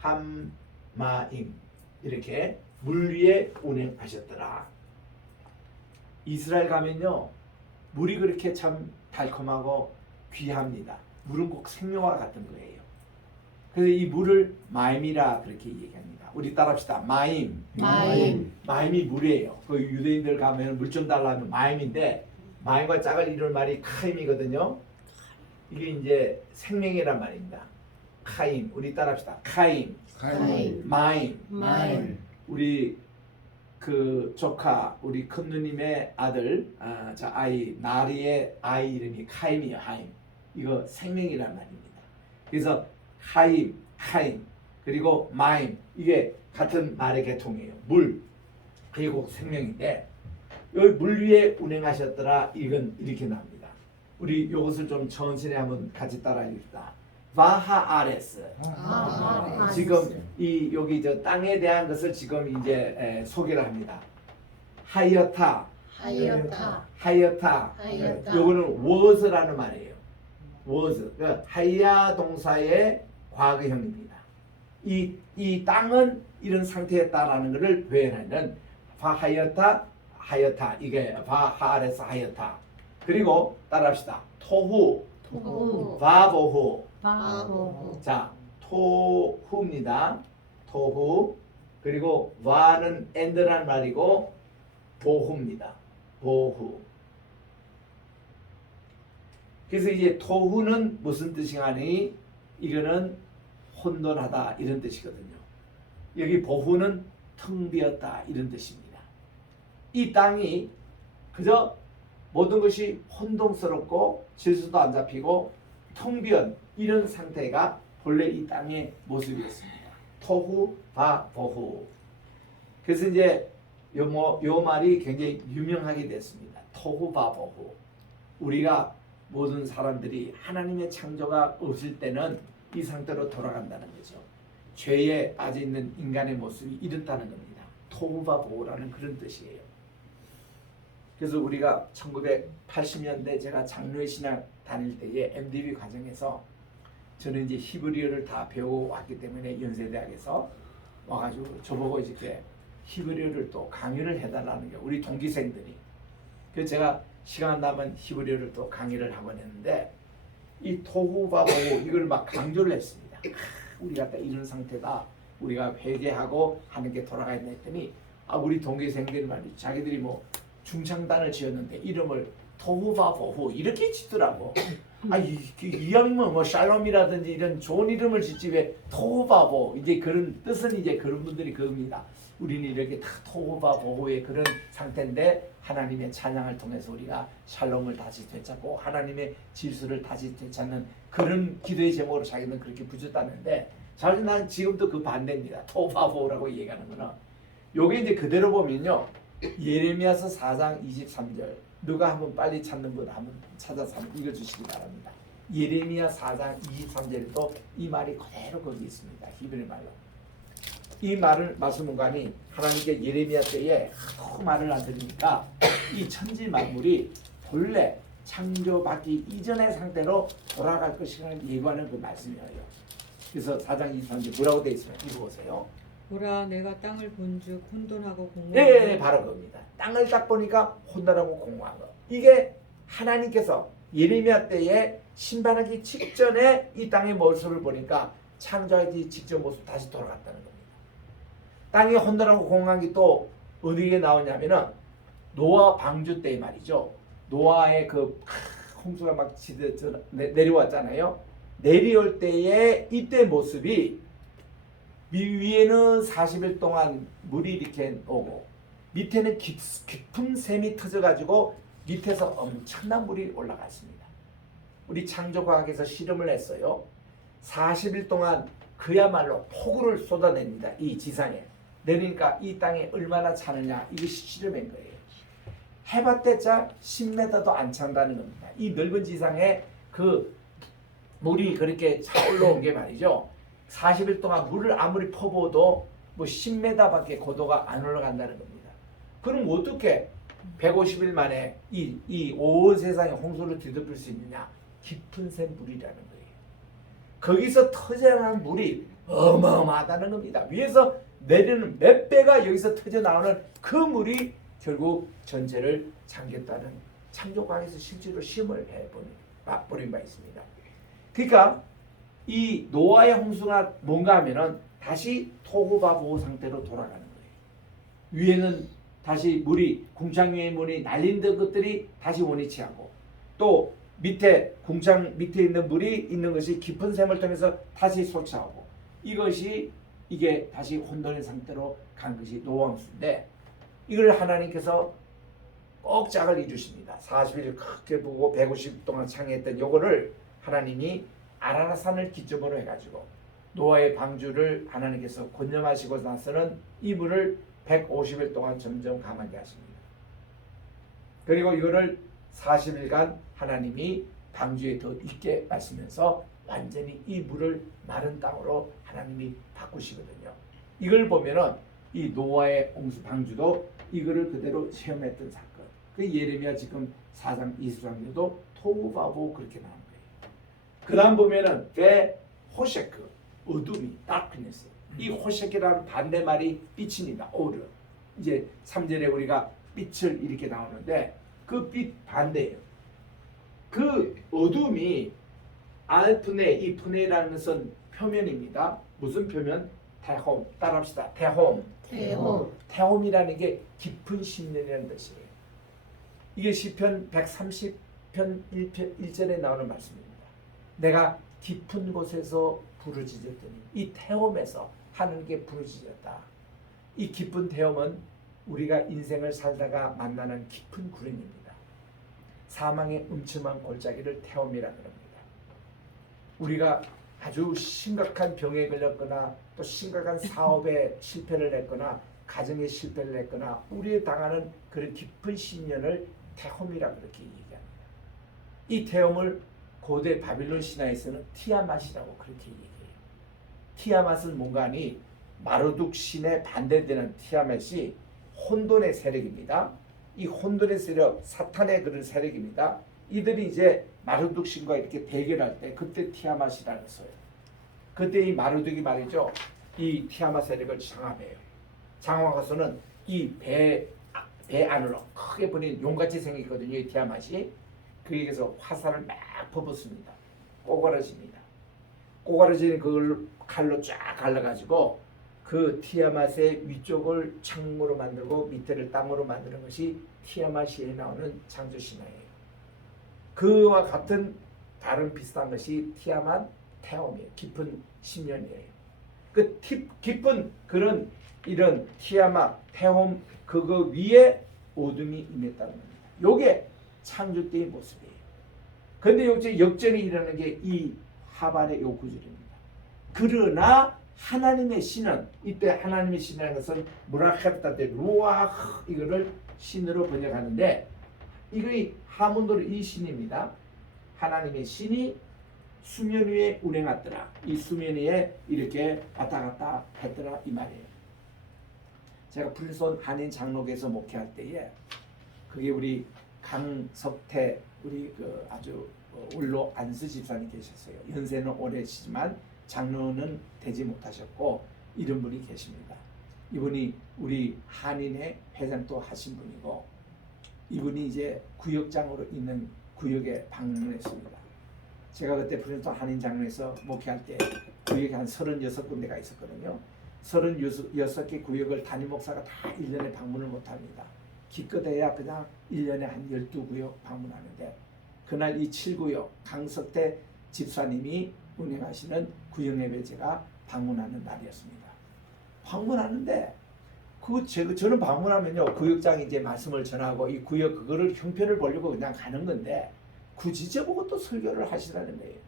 함마임 이렇게 물 위에 운행하셨더라. 이스라엘 가면요 물이 그렇게 참 달콤하고 귀합니다. 물은 꼭 생명과 같은 거예요. 그래서 이 물을 마임이라 그렇게 얘기합니다. 우리 따라합시다. 마임이 물이에요. 그 유대인들 가면 물 좀 달라면 마임인데 마임과 짝을 이룰 말이 카임이거든요. 이게 이제 생명이란 말입니다. 카임. 우리 따라합시다. 카임. 마임. 우리 그 조카 우리 큰 누님의 아들 저 아이 나리의 아이 이름이 카임이에요. 하임. 이거 생명이란 말입니다. 그래서 하임 그리고 마임 이게 같은 말의 계통이에요. 물 그리고 생명인데 여기 물 위에 운행하셨더라. 이건 이렇게 나옵니다. 우리 이것을 좀 천천히 한번 같이 따라 읽읍시다. 바하아레스. 지금 이 여기 저 땅에 대한 것을 지금 이제 소개를 합니다. 하여타. 요거는 was라는 말이에요. was. 그러니까 하야 동사의 과거형입니다. 이 땅은 이런 상태였다라는 것을 표현하는 바하여타 이게 바하아레스 하여타. 그리고 따라합시다. 토후 바보후. 자, 토후입니다. 토후. 그리고 와는 and라는 말이고 보후입니다. 보후. 그래서 이제 토후는 무슨 뜻이냐니 이거는 혼돈하다 이런 뜻이거든요. 여기 보후는 텅 비었다 이런 뜻입니다. 이 땅이 그저 모든 것이 혼동스럽고 질서도 안 잡히고 텅 비은 이런 상태가 본래 이 땅의 모습이었습니다. 토후 바 보후. 그래서 이제 요 말이 굉장히 유명하게 됐습니다. 토후 바 보후. 우리가 모든 사람들이 하나님의 창조가 없을 때는 이 상태로 돌아간다는 거죠. 죄에 빠져 있는 인간의 모습이 이렇다는 겁니다. 토후 바 보후라는 그런 뜻이에요. 그래서 우리가 1980년대 제가 장로의 신학 다닐 때에 MDB 과정에서 저는 이제 히브리어를 다 배워왔기 때문에 연세대학에서 와가지고 저보고 이렇게 히브리어를 또 강의를 해달라는 게 우리 동기생들이. 그래서 제가 시간 나면 히브리어를 또 강의를 하곤 했는데 이 토후바보후 이걸 막 강조를 했습니다. 우리가 딱 이런 상태다. 우리가 회개하고 하는 게 돌아가 있나 했더니 우리 동기생들이 말이죠. 자기들이 뭐 중창단을 지었는데 이름을 토후바보후 이렇게 짓더라고. 이왕이면 뭐 샬롬이라든지 이런 좋은 이름을 짓지 왜 토후바보 이제 그런 뜻은 이제 그런 분들이 그겁니다. 우리는 이렇게 다 토후바보후의 그런 상태인데 하나님의 찬양을 통해서 우리가 샬롬을 다시 되찾고 하나님의 질서를 다시 되찾는 그런 기도의 제목으로 자기는 그렇게 붙였다는데 사실 난 지금도 그 반대입니다. 토후바보후라고 얘기하는 거는 요게 이제 그대로 보면요. 예레미야서 4장 23절 누가 한번 빨리 찾는 분 한번 찾아서 한번 읽어주시기 바랍니다. 예레미야 4장 23절에도 이 말이 그대로 거기 있습니다. 히브리 말로. 이 말씀문관이 하나님께 예레미야 때에 하도 말을 안 들으니까 이 천지 만물이 본래 창조받기 이전의 상태로 돌아갈 것이라는 예고하는 그 말씀이에요. 그래서 4장 23절 뭐라고 되어 있으면 읽어보세요. 보라 내가 땅을 본즉 혼돈하고 공허하고 네, 바로 그겁니다. 땅을 딱 보니까 혼돈하고 공허한 거. 이게 하나님께서 예레미야 때에 심판하기 직전에 이 땅의 모습을 보니까 창조하기 직전 모습 다시 돌아갔다는 겁니다. 땅이 혼돈하고 공허한 게 또 어디에 나오냐면은 노아 방주 때 말이죠. 노아의 그 홍수가 막 내려왔잖아요. 내려올 때에 이때 모습이 위에는 40일 동안 물이 이렇게 오고 밑에는 깊은 샘이 터져가지고 밑에서 엄청난 물이 올라갔습니다. 우리 창조과학에서 실험을 했어요. 40일 동안 그야말로 폭우를 쏟아냅니다. 이 지상에. 내리니까 이 땅에 얼마나 차느냐 이것이 실험한 거예요. 해봤대자 10m도 안 찬다는 겁니다. 이 넓은 지상에 그 물이 그렇게 차 올라온 게 말이죠. 40일 동안 물을 아무리 퍼부어도 뭐 10m밖에 고도가 안 올라간다는 겁니다. 그럼 어떻게 150일 만에 이 온 세상에 홍수를 뒤덮을 수 있느냐? 깊은 샘 물이라는 거예요. 거기서 터져나오는 물이 어마어마하다는 겁니다. 위에서 내리는 몇 배가 여기서 터져 나오는 그 물이 결국 전체를 잠겼다는 창조과학에서 실제로 시험을 해버린 바 있습니다. 그러니까 이 노아의 홍수가 뭔가 하면은 다시 토후바보후 상태로 돌아가는 거예요. 위에는 다시 물이 궁창 위의 물이 날린던 것들이 다시 원위치 하고 또 밑에 궁창 밑에 있는 물이 있는 것이 깊은 샘을 통해서 다시 솟아오고 이게 다시 혼돈의 상태로 간 것이 노아 홍수인데 이걸 하나님께서 꼭 짝을 이루십니다. 40일 크게 보고 150 동안 창의했던 요거를 하나님이 아라라산을 기점으로 해가지고 노아의 방주를 하나님께서 권념하시고 나서는 이 물을 150일 동안 점점 감하게 하십니다. 그리고 이거를 40일간 하나님이 방주에 더 있게 마시면서 완전히 이 물을 마른 땅으로 하나님이 바꾸시거든요. 이걸 보면은 이 노아의 홍수 방주도 이거를 그대로 체험했던 사건. 그 예레미야 지금 4장 23절도 토후바보후 그렇게 나온 거예요. 그 다음 보면은 호셰크 어둠이 darkness 이 호셰크라는 반대말이 빛입니다. 오르 이제 3절에 우리가 빛을 이렇게 나오는데 그 빛 반대예요. 그 어둠이 알프네 이 푸네라는 것은 표면입니다. 무슨 표면? 태홈 따라합시다. 태홈 태홈이라는 게 깊은 심령이라는 뜻이에요. 이게 시편 시편 1절에 나오는 말씀입니다. 내가 깊은 곳에서 부르짖었더니 이 태움에서 하나님께 부르짖었다. 이 깊은 태움은 우리가 인생을 살다가 만나는 깊은 구름입니다. 사망의 음침한 골짜기를 태움이라 그럽니다. 우리가 아주 심각한 병에 걸렸거나 또 심각한 사업에 실패를 했거나 가정에 실패를 했거나 우리에 당하는 그런 깊은 신년을 태움이라 그렇게 얘기합니다. 이 태움을 고대 바빌론 신화에서는 티아맛이라고 그렇게 얘기해요. 티아맛은 뭔가 하니 마르둑 신에 반대되는 티아맛이 혼돈의 세력입니다. 이 혼돈의 세력, 사탄의 그런 세력입니다. 이들이 이제 마르둑 신과 이렇게 대결할 때 그때 티아맛이라는 써요. 그때 이 마르둑이 말이죠. 이 티아맛 세력을 장악해요. 장악해서는 이 배 안으로 크게 보는 용같이 생겼거든요. 이 티아맛이. 그에게서 화살을 막 퍼붓습니다. 꼬가라집니다. 꼬가라지는 그걸 칼로 쫙 갈라가지고 그 티아맛의 위쪽을 창으로 만들고 밑에를 땅으로 만드는 것이 티아맛시에 나오는 창조 신화예요. 그와 같은 다른 비슷한 것이 티아맛 태움이에요. 깊은 신년이에요. 그 깊은 그런 이런 티아맛 태움 그거 위에 어둠이 임했다는 겁니다. 요게 창조 때의 모습이에요. 그런데 여기 역전이 일어나는 게 이 하반의 요 구절입니다. 그러나 하나님의 신은 이때 하나님의 신이라는 것은 무라카르타데 루아흐 이거를 신으로 번역하는데 이거의 하문도로 이 신입니다. 하나님의 신이 수면 위에 운행하더라. 이 수면 위에 이렇게 왔다 갔다 했더라 이 말이에요. 제가 불손 한인 장로교에서 목회할 때에 그게 우리 강석태 우리 그 아주 울로 안수 집사님 계셨어요. 연세는 오래시지만 장로는 되지 못하셨고 이런 분이 계십니다. 이분이 우리 한인의 회장도 하신 분이고 이분이 이제 구역장으로 있는 구역에 방문했습니다. 제가 그때 불손 한인 장로에서 목회할 때 구역에 한 36군데가 있었거든요. 36개 구역을 담임 목사가 다 1년에 방문을 못합니다. 기껏해야 그냥 1년에 한 12구역 방문하는데 그날 이 7구역 강석태 집사님이 운행하시는 구역예배 제가 방문하는 날이었습니다. 방문하는데 저는 방문하면요 구역장이 이제 말씀을 전하고 이 구역 그거를 형편을 보려고 그냥 가는 건데 굳이 저보고 또 설교를 하시라는 거예요.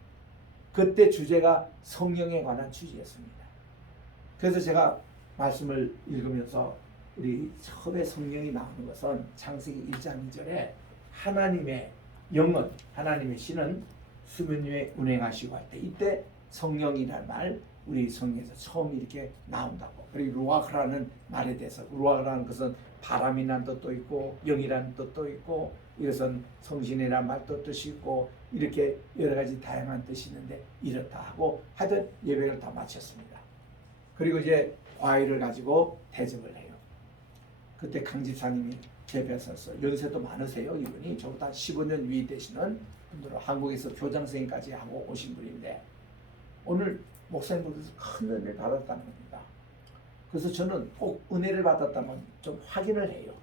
그때 주제가 성령에 관한 주제였습니다. 그래서 제가 말씀을 읽으면서 우리 처음에 성령이 나오는 것은 창세기 1장 2절에 하나님의 영은 하나님의 신은 수면 위에 운행하시고 할 때 이때 성령이라는 말 우리 성경에서 처음 이렇게 나온다고. 그리고 루아흐라는 말에 대해서 루아흐라는 것은 바람이라는 뜻도 있고 영이라는 뜻도 있고 이것은 성신이라는 말도 뜻이 있고 이렇게 여러 가지 다양한 뜻이 있는데 이렇다 하고 하여튼 예배를 다 마쳤습니다. 그리고 이제 과일을 가지고 대접을 해요. 그때 강 집사님이 제배하셔서 연세도 많으세요. 이분이 저보다 15년 위 되시는 분들은 한국에서 교장선생님까지 하고 오신 분인데 오늘 목사님께서 큰 은혜를 받았다는 겁니다. 그래서 저는 꼭 은혜를 받았다면 좀 확인을 해요.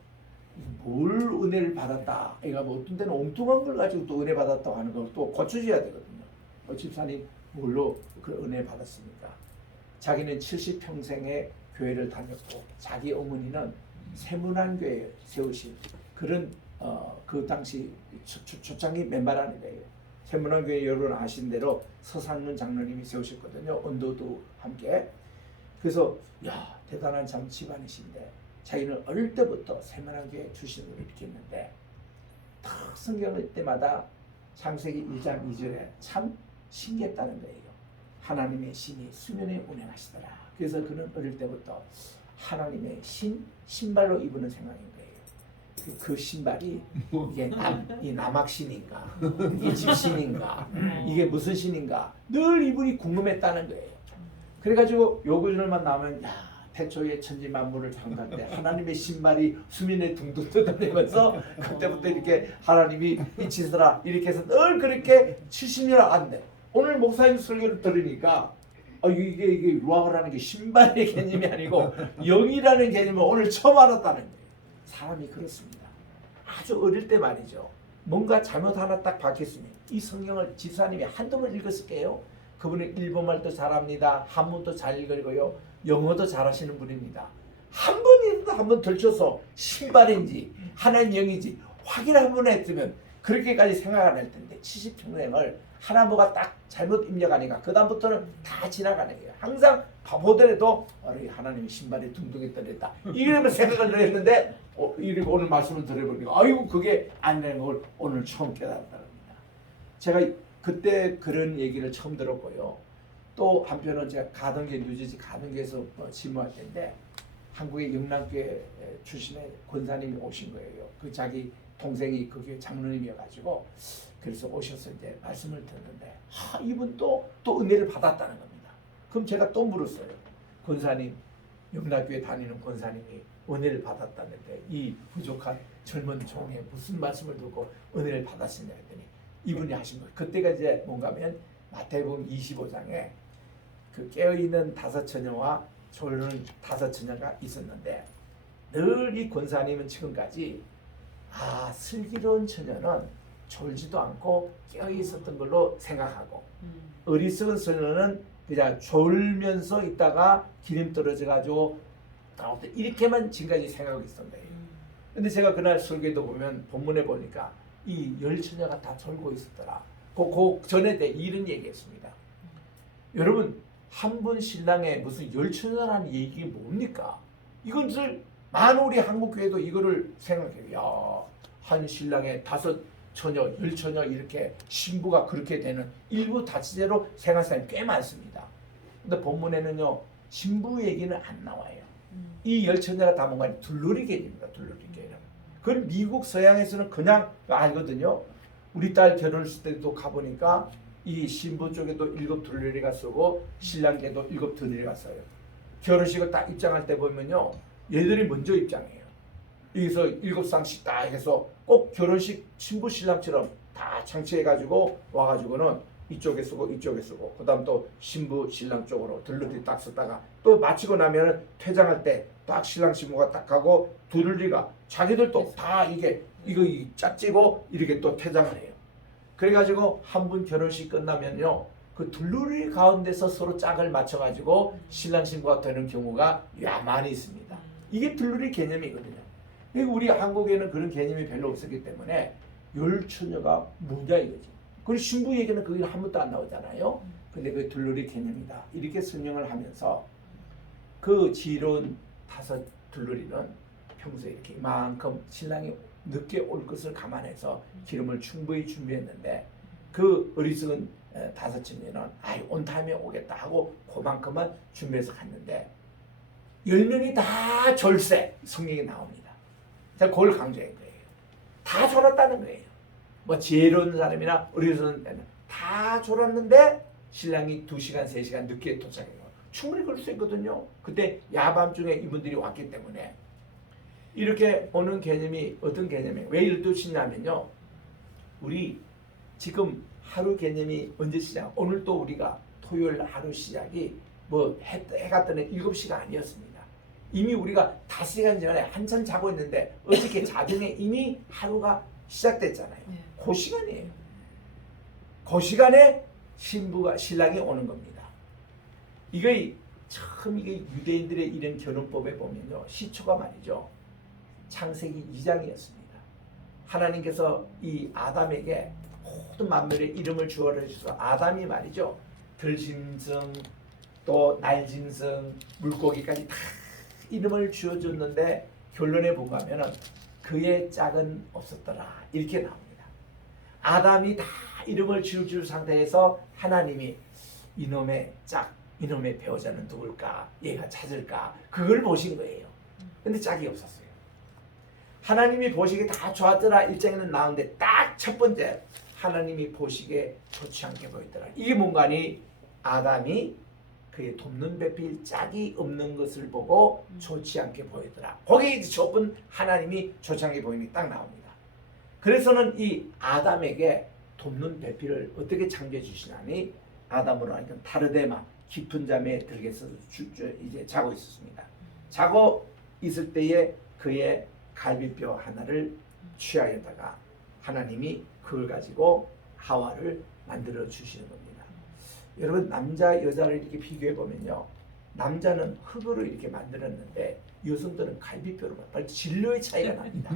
뭘 은혜를 받았다. 애가 뭐 어떤 데는 엉뚱한 걸 가지고 또 은혜 받았다고 하는 걸 또 고쳐줘야 되거든요. 집사님 뭘로 그 은혜 받았습니까? 자기는 70평생의 교회를 다녔고 자기 어머니는 세문안교회 세우신 그런 그 당시 초창기 멤버라는 거예요. 세문안교회 여러분 아신 대로 서상문 장로님이 세우셨거든요. 언도도 함께. 그래서 야 대단한 참 집안이신데 자기는 어릴 때부터 세문안교회 출신으로 이렇게 했는데 탁 성경을 때마다 창세기 1장 2절에 참 신기했다는 거예요. 하나님의 신이 수면에 운행하시더라. 그래서 그는 어릴 때부터 하나님의 신발로 입는 생각인 거예요. 그 신발이 이게 이 남학신인가 이게 집신인가 이게 무슨 신인가 늘 이분이 궁금했다는 거예요. 그래가지고 요 구절만 나오면 야 태초에 천지만물을 창조할 때 하나님의 신발이 수면에 둥둥 떠다니면서 그때부터 이렇게 하나님이 이 짓을라 이렇게 해서 늘 그렇게 70년 안돼. 오늘 목사님 설교를 들으니까 이게 루아흐라는 게 신발의 개념이 아니고 영이라는 개념을 오늘 처음 알았다는 거예요. 사람이 그렇습니다. 아주 어릴 때 말이죠. 뭔가 잘못 하나 딱 박혔으면 이 성경을 집사님이 한두 번 읽었을 게요. 그분은 일본말도 잘합니다. 한문도 잘 읽고요. 영어도 잘하시는 분입니다. 한 번이라도 한번 들춰서 신발인지 하나님 영인지 확인 한번 했으면 그렇게까지 생각 안 할 텐데 70평생을 하나님과 딱 잘못 입력하니까 그 다음부터는 다 지나가는 거예요. 항상 보더라도 하나님이 신발이 둥둥이 떨렸다 이런 생각을 했는데 이렇게 오늘 말씀을 들어보니까 아이고 그게 아니라는 걸 오늘 처음 깨달았답니다. 제가 그때 그런 얘기를 처음 들었고요. 또 한편은 제가 가던게 뉴저지 가던게에서 집무할 때인데 한국의 영남교회 출신의 권사님이 오신 거예요. 그 자기 동생이 그게 장로님이어가지고 그래서 오셔서 이제 말씀을 듣는데 이분 또 은혜를 받았다는 겁니다. 그럼 제가 또 물었어요. 권사님, 영남교회 다니는 권사님이 은혜를 받았다는데 이 부족한 젊은 종에 무슨 말씀을 듣고 은혜를 받았느냐 했더니 이분이 하신 거예요. 그때가 이제 뭔가면 마태복음 25장에 그 깨어있는 5 처녀와 졸는 5 처녀가 있었는데 늘 이 권사님은 지금까지 슬기로운 처녀는 졸지도 않고 깨어 있었던 걸로 생각하고 어리석은 처녀는 그냥 졸면서 있다가 기름 떨어져 가지고 이렇게만 지금까지 생각하고 있었던 거예요. 근데 제가 그날 설교도 보면 본문에 보니까 이 10처녀가 다 졸고 있었더라. 그 전에 이런 얘기했습니다. 여러분 한 분 신랑에 무슨 10처녀라는 얘기 뭡니까? 이건 많은 우리 한국 교회도 이거를 생각해요. 야, 한 신랑에 5 처녀, 10처녀 이렇게 신부가 그렇게 되는 일부 다치제로 생각하는 사람이 꽤 많습니다. 근데 본문에는요 신부 얘기는 안 나와요. 이 10처녀가 다 뭔가 둘러리 개념입니다. 둘러리 개념. 그건 미국 서양에서는 그냥 알거든요. 우리 딸 결혼했을 때도 가보니까 이 신부 쪽에도 7 둘러리가 쓰고 신랑께도 7 둘러리가 써요. 결혼식을 딱 입장할 때 보면요 얘들이 먼저 입장해요. 여기서 7쌍씩 딱 해서 꼭 결혼식 신부 신랑처럼 다 장치해가지고 와가지고는 이쪽에 쓰고 이쪽에 쓰고 그 다음 또 신부 신랑 쪽으로 둘러리 딱 썼다가 또 마치고 나면은 퇴장할 때 딱 신랑 신부가 딱 가고 둘러리가 자기들도 다 이거 짝지고 이렇게 또 퇴장을 해요. 그래가지고 한 분 결혼식 끝나면요 그 둘러리 가운데서 서로 짝을 맞춰가지고 신랑 신부가 되는 경우가 많이 있습니다. 이게 둘러리 개념이거든요. 우리 한국에는 그런 개념이 별로 없었기 때문에 10처녀가 뭐냐 이거지. 그리고 신부 얘기는 그게 한 번도 안 나오잖아요. 근데 그 둘러리 개념이다 이렇게 설명을 하면서 그 지혜로운 5 둘러리는 평소에 이렇게 이만큼 신랑이 늦게 올 것을 감안해서 기름을 충분히 준비했는데 그 어리석은 5 처녀는 온 타임에 오겠다 하고 그만큼만 준비해서 갔는데 10명이 다 졸세 성경에 나옵니다. 제가 그걸 강조한 거예요. 다 졸았다는 거예요. 뭐 지혜로운 사람이나 어리석은 사람은 다 졸았는데 신랑이 2시간 3시간 늦게 도착해요. 충분히 그럴 수 있거든요. 그때 야밤중에 이분들이 왔기 때문에 이렇게 오는 개념이 어떤 개념이에요? 왜 이를 뜻이냐면요. 우리 지금 하루 개념이 언제 시작? 오늘 또 우리가 토요일 하루 시작이 뭐 해가 뜨는 7시가 아니었습니다. 이미 우리가 5시간 전에 한참 자고 있는데 어저께 자정에 이미 하루가 시작됐잖아요. 그 시간이에요. 그 시간에 신랑이 오는 겁니다. 이게 유대인들의 이런 결혼법에 보면요 시초가 말이죠. 창세기 2장이었습니다. 하나님께서 이 아담에게 모든 만물의 이름을 주어주셔서 아담이 말이죠. 들짐승 또 날짐승 물고기까지 다 이름을 지어줬는데 결론에 보면은 그의 짝은 없었더라 이렇게 나옵니다. 아담이 다 이름을 지어줄 상태에서 하나님이 이놈의 짝, 이놈의 배우자는 누굴까? 얘가 찾을까? 그걸 보신 거예요. 근데 짝이 없었어요. 하나님이 보시기에 다 좋았더라 1장에는 나오는데 딱 첫 번째 하나님이 보시기에 좋지 않게 보였더라. 이게 뭔가니 아담이 그의 돕는 배필 짝이 없는 것을 보고 좋지 않게 보이더라. 거기에 좁은 하나님이 좋지 않게 보임이 딱 나옵니다. 그래서는 이 아담에게 돕는 배필을 어떻게 창조해 주시나니 아담으로 하여금 타르데마 깊은 잠에 들게서 이제 자고 있었습니다. 자고 있을 때에 그의 갈비뼈 하나를 취하에다가 하나님이 그걸 가지고 하와를 만들어 주시는 겁니다. 여러분 남자 여자를 이렇게 비교해 보면요, 남자는 흙으로 이렇게 만들었는데 여성들은 갈비뼈로 만들 진로의 차이가 납니다.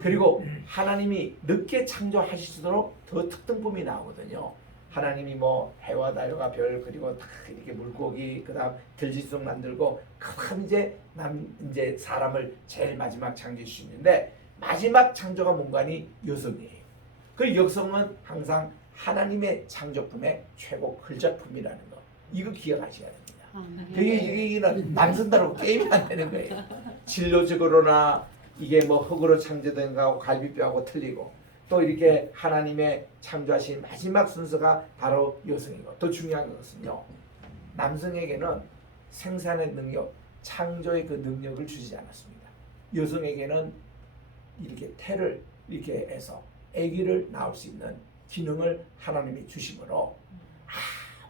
그리고 하나님이 늦게 창조하실수록 더 특등품이 나오거든요. 하나님이 뭐 해와 달과 별 그리고 다 이렇게 물고기 그다음 들짐승 만들고 그다음 이제 사람을 제일 마지막 창조해 주시는데 마지막 창조가 뭔가니 여성이에요. 그 여성은 항상 하나님의 창조품의 최고 걸작품이라는 거, 이거 기억하셔야 됩니다. 이게는 남성들하고 게임이 안 되는 거예요. 진로적으로나 이게 뭐 흙으로 창조된 거하고 갈비뼈하고 틀리고, 또 이렇게 하나님의 창조하신 마지막 순서가 바로 여성이고, 또 중요한 것은요, 남성에게는 생산의 능력, 창조의 그 능력을 주지 않았습니다. 여성에게는 이렇게 태를 이렇게 해서 아기를 낳을 수 있는 기능을 하나님이 주심으로,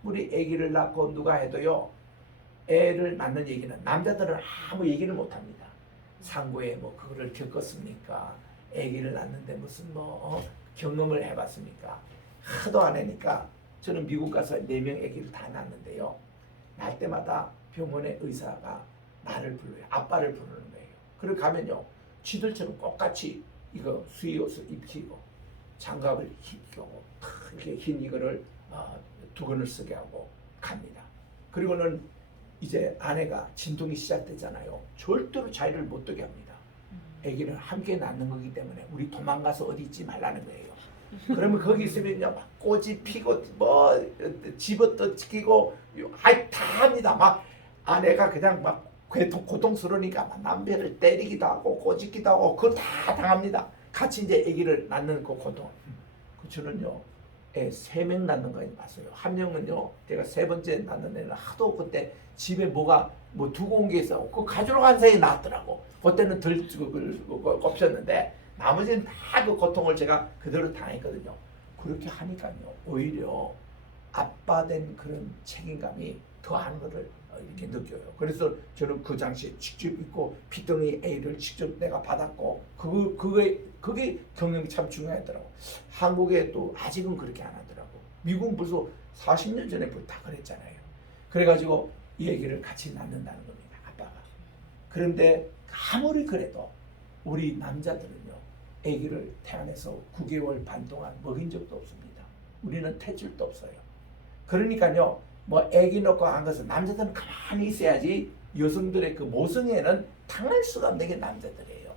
아무리 아기를 낳고 누가 해도요, 애를 낳는 얘기는 남자들은 아무 얘기를 못합니다. 상고에 뭐 그거를 겪었습니까? 아기를 낳는데 무슨 경험을 해봤습니까? 하도 안 하니까 저는 미국 가서 4명 아기를 다 낳는데요, 낳을 때마다 병원의 의사가 나를 불러요. 아빠를 부르는 거예요. 그리고 가면요, 쥐들처럼 똑같이 이거 수의옷을 입히고 장갑을 끼고 이렇게 흰 이거를 두건을 쓰게 하고 갑니다. 그리고는 이제 아내가 진통이 시작되잖아요. 절대로 자리를 못 두게 합니다. 아기를 함께 낳는 거기 때문에 우리 도망가서 어디 있지 말라는 거예요. 그러면 거기 있으면요, 막 꼬지 피고 뭐 집어도 지키고 다 합니다. 막 아내가 그냥 막 고통스러우니까 막 남편을 때리기도 하고 꼬집기도 하고 그거 다 당합니다. 같이 이제 아기를 낳는 그 고통. 저는요, 애 3명 낳는 거 봤어요. 한 명은요, 제가 3번째 낳는 애는 하도 그때 집에 뭐가 두고 온 게 있어. 그 가지러 간 사이에 낳았더라고. 그때는 덜 꼽혔는데 나머지는 다 그 고통을 제가 그대로 당했거든요. 그렇게 하니까요, 오히려 아빠 된 그런 책임감이 더한 거를 이렇게 느껴요. 그래서 저는 그 당시에 직접 입고 피덩이 A를 직접 내가 받았고, 그게 경험이 참 중요하더라고. 한국에 또 아직은 그렇게 안 하더라고. 미국은 벌써 40년 전에 다 그랬잖아요. 그래가지고 이 얘기를 같이 낳는다는 겁니다, 아빠가. 그런데 아무리 그래도 우리 남자들은요, 아기를 태어나서 9개월 반 동안 먹인 적도 없습니다. 우리는 탯줄도 없어요. 그러니까요, 뭐 아기 놓고 한 것은 남자들은 가만히 있어야지 여성들의 그 모성애는 당할 수가 없는 게 남자들이에요.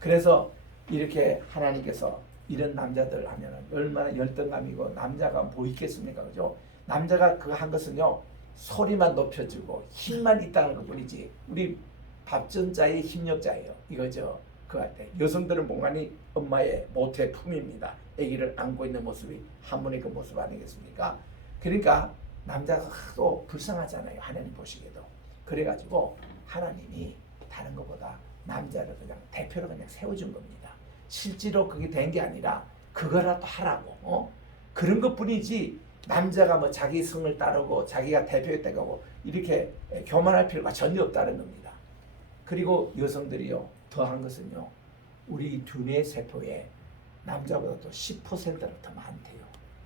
그래서 이렇게 하나님께서 이런 남자들 하면은 얼마나 열등감이고 남자가 뭐 있겠습니까, 그죠? 남자가 그 한 것은요, 소리만 높여주고 힘만 있다는 것 뿐이지 우리 밥전자의 힘력자예요, 이거죠. 그 같아. 여성들은 몽간이 엄마의 모태의 품입니다. 아기를 안고 있는 모습이 한문의 그 모습 아니겠습니까? 그러니까 남자가 또 불쌍하잖아요, 하나님 보시기에도. 그래가지고 하나님이 다른 것보다 남자를 그냥 대표로 그냥 세워준 겁니다. 실제로 그게 된 게 아니라 그거라도 하라고, 그런 것뿐이지 남자가 뭐 자기 성을 따르고 자기가 대표했다고 이렇게 교만할 필요가 전혀 없다는 겁니다. 그리고 여성들이요, 더한 것은요, 우리 두뇌 세포에 남자보다도 10%가 더 많대요.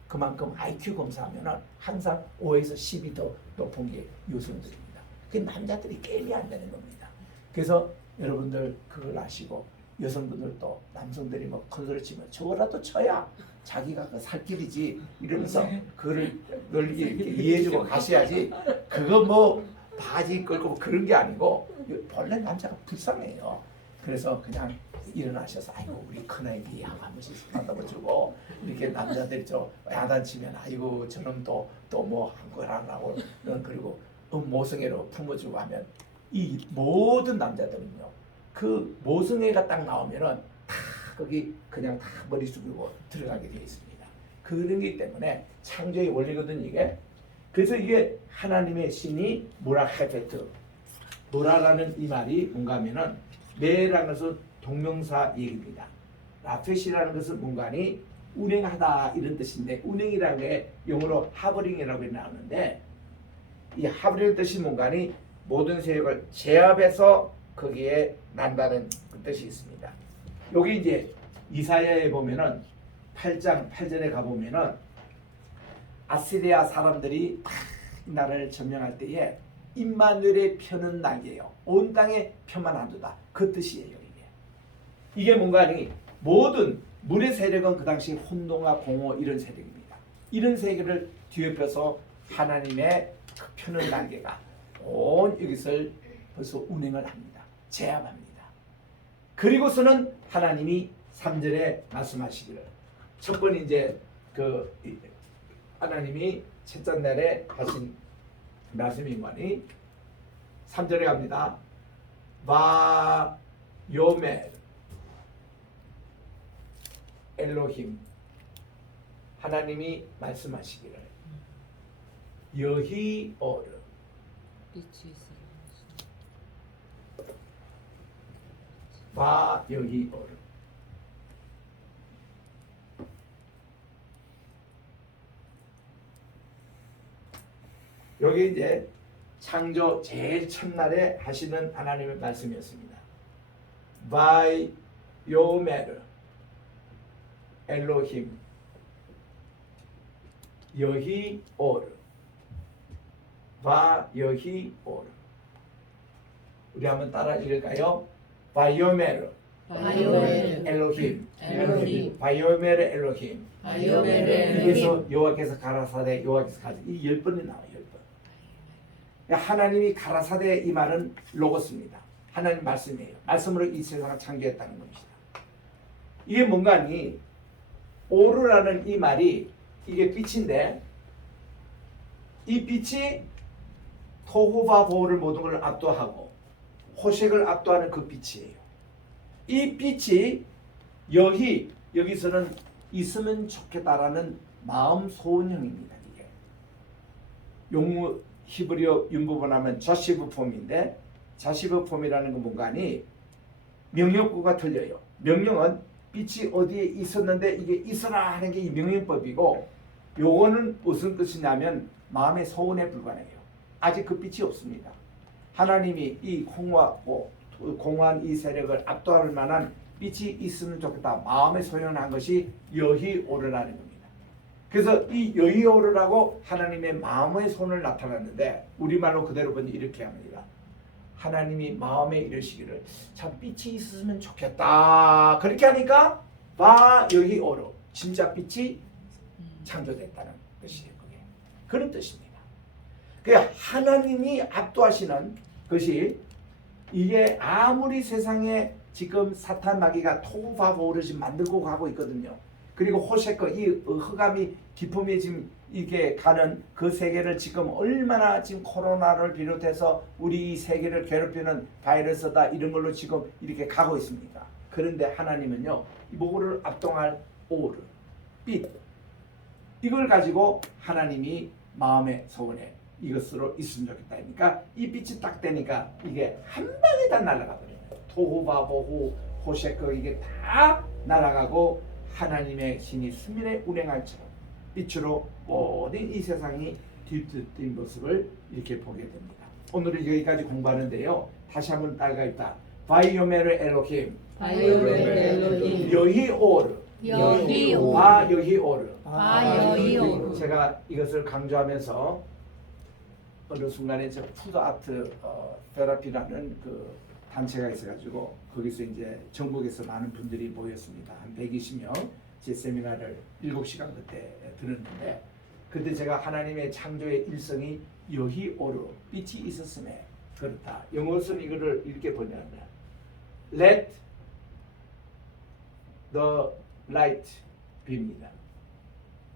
그만큼 IQ 검사하면은 항상 5에서 10이 더 높은 게 여성들입니다. 그 남자들이 게임이 안 되는 겁니다. 그래서 여러분들 그걸 아시고, 여성분들도 남성들이 뭐 큰소리 치면 저거라도 쳐야 자기가 그 살 길이지 이러면서 그걸 이렇게 이해해주고 가셔야지, 그거 뭐 바지 끌고 그런 게 아니고, 본래 남자가 불쌍해요. 그래서 그냥 일어나셔서 아이고 우리 큰아이비 한 번씩 손한다고 주고, 이렇게 남자들이 야단치면 아이고 저놈 또 뭐 한 거라고, 그리고 모성애로 품어주고 하면 이 모든 남자들은요, 그 모성애가 딱 나오면은 다 거기 그냥 다 머리 숙이고 들어가게 되어 있습니다. 그러기 때문에 창조의 원리거든 이게. 그래서 이게 하나님의 신이 모라헤페트, 모라라는 이 말이 뭔가 하면은 메라는 것은 동명사 얘기입니다. 라펫이라는 것은 뭔가니 운행하다 이런 뜻인데, 운행이라는 게 영어로 하버링이라고 나오는데, 이 하버링의 뜻이 뭔가니 모든 세력을 제압해서 거기에 난다는 그 뜻이 있습니다. 여기 이제 이사야에 보면은 8장 8절에 가보면은 아시리아 사람들이 이 나라를 점령할 때에 임마누엘의 편은 날개요 온 땅에 표만 한도다 그 뜻이에요. 이게 뭔가 하니 모든 물의 세력은 그 당시 혼동과 공허 이런 세력입니다. 이런 세계를 뒤엎여서 하나님의 그 펴는 날개가 온 이것을 벌써 운행을 합니다. 제압합니다. 그리고서는 하나님이 3절에 말씀하시기를 첫 번 이제 그 하나님이 첫째 날에 하신 말씀인관이 3절에 갑니다. 바 요멜 엘로힘 하나님이 말씀하시기를 여히 오르 빛이 있으라. 바 여히 오르 여기 이제 창조 제일 첫날에 하시는 하나님의 말씀이었습니다. 바이 요메르 엘로힘 여히 오르 바 여히 오르 우리 한번 따라 읽을까요? 바이오메르 바이오메르 엘로힘 엘로힘 바이오메르 엘로힘 바이오메르 엘로힘 여기서 여호와께서 가라사대 여호와께서 가라 이 10번이 나와요. 10번. 하나님이 가라사대 이 말은 로고스입니다. 하나님 말씀이에요. 말씀으로 이 세상을 창조했다는 겁니다. 이게 뭔가 하니 오르라는 이 말이 이게 빛인데 이 빛이 토후바보를 모든 걸 압도하고 호색을 압도하는 그 빛이에요. 이 빛이 여기서는 있으면 좋겠다라는 마음 소원형입니다. 이게 용무 히브리어 윤부분 하면 자시브 폼인데 자시브 폼이라는 건 뭔가 하니 명령구가 틀려요. 명령은 빛이 어디에 있었는데 이게 있어라 하는 게 이 명령법이고 요거는 무슨 뜻이냐면 마음의 소원에 불과해요. 아직 그 빛이 없습니다. 하나님이 이 공허한 이 세력을 압도할 만한 빛이 있으면 좋겠다. 마음에 소원한 것이 여히오르라는 겁니다. 그래서 이 여히오르라고 하나님의 마음의 손을 나타났는데 우리말로 그대로 보니 이렇게 합니다. 하나님이 마음에 이르시기를 참 빛이 있으면 좋겠다. 그렇게 하니까 바 여히오르 진짜 빛이 창조됐다는 뜻이에요. 그런 뜻입니다. 그 하나님이 압도하시는 것이 이게 아무리 세상에 지금 사탄 마귀가 토후바보를 지금 만들고 가고 있거든요. 그리고 호색과 이 흑암이 기품이 지금 이게 가는 그 세계를 지금 얼마나 지금 코로나를 비롯해서 우리 이 세계를 괴롭히는 바이러스다 이런 걸로 지금 이렇게 가고 있습니다. 그런데 하나님은요 이거를 압도할 오르 빛 이걸 가지고 하나님이 마음의 소원에 이것으로 있으면 좋겠다. 그러니까 이 빛이 딱 되니까 이게 한 방에 다 날아가버려요. 토후바보후 호세크 이게 다 날아가고 하나님의 신이 수면에 운행할처럼 빛으로 모든 이 세상이 뒤덮인 모습을 이렇게 보게 됩니다. 오늘은 여기까지 공부하는데요. 다시 한번 따라가겠다. 바이오메르 엘로힘 바이오메르 엘로힘 여히오르 여히오르 바 여히오르 바여히오르 제가 이것을 강조하면서 어느 순간에 저 푸드 아트 테라피라는 그 단체가 있어가지고 거기서 이제 전국에서 많은 분들이 모였습니다. 한 120명 제 세미나를 7시간 그때 들었는데 그때 제가 하나님의 창조의 일성이 여히오르 빛이 있었음에 그렇다. 영어로서는 이거를 이렇게 번역하면 Let the light be입니다.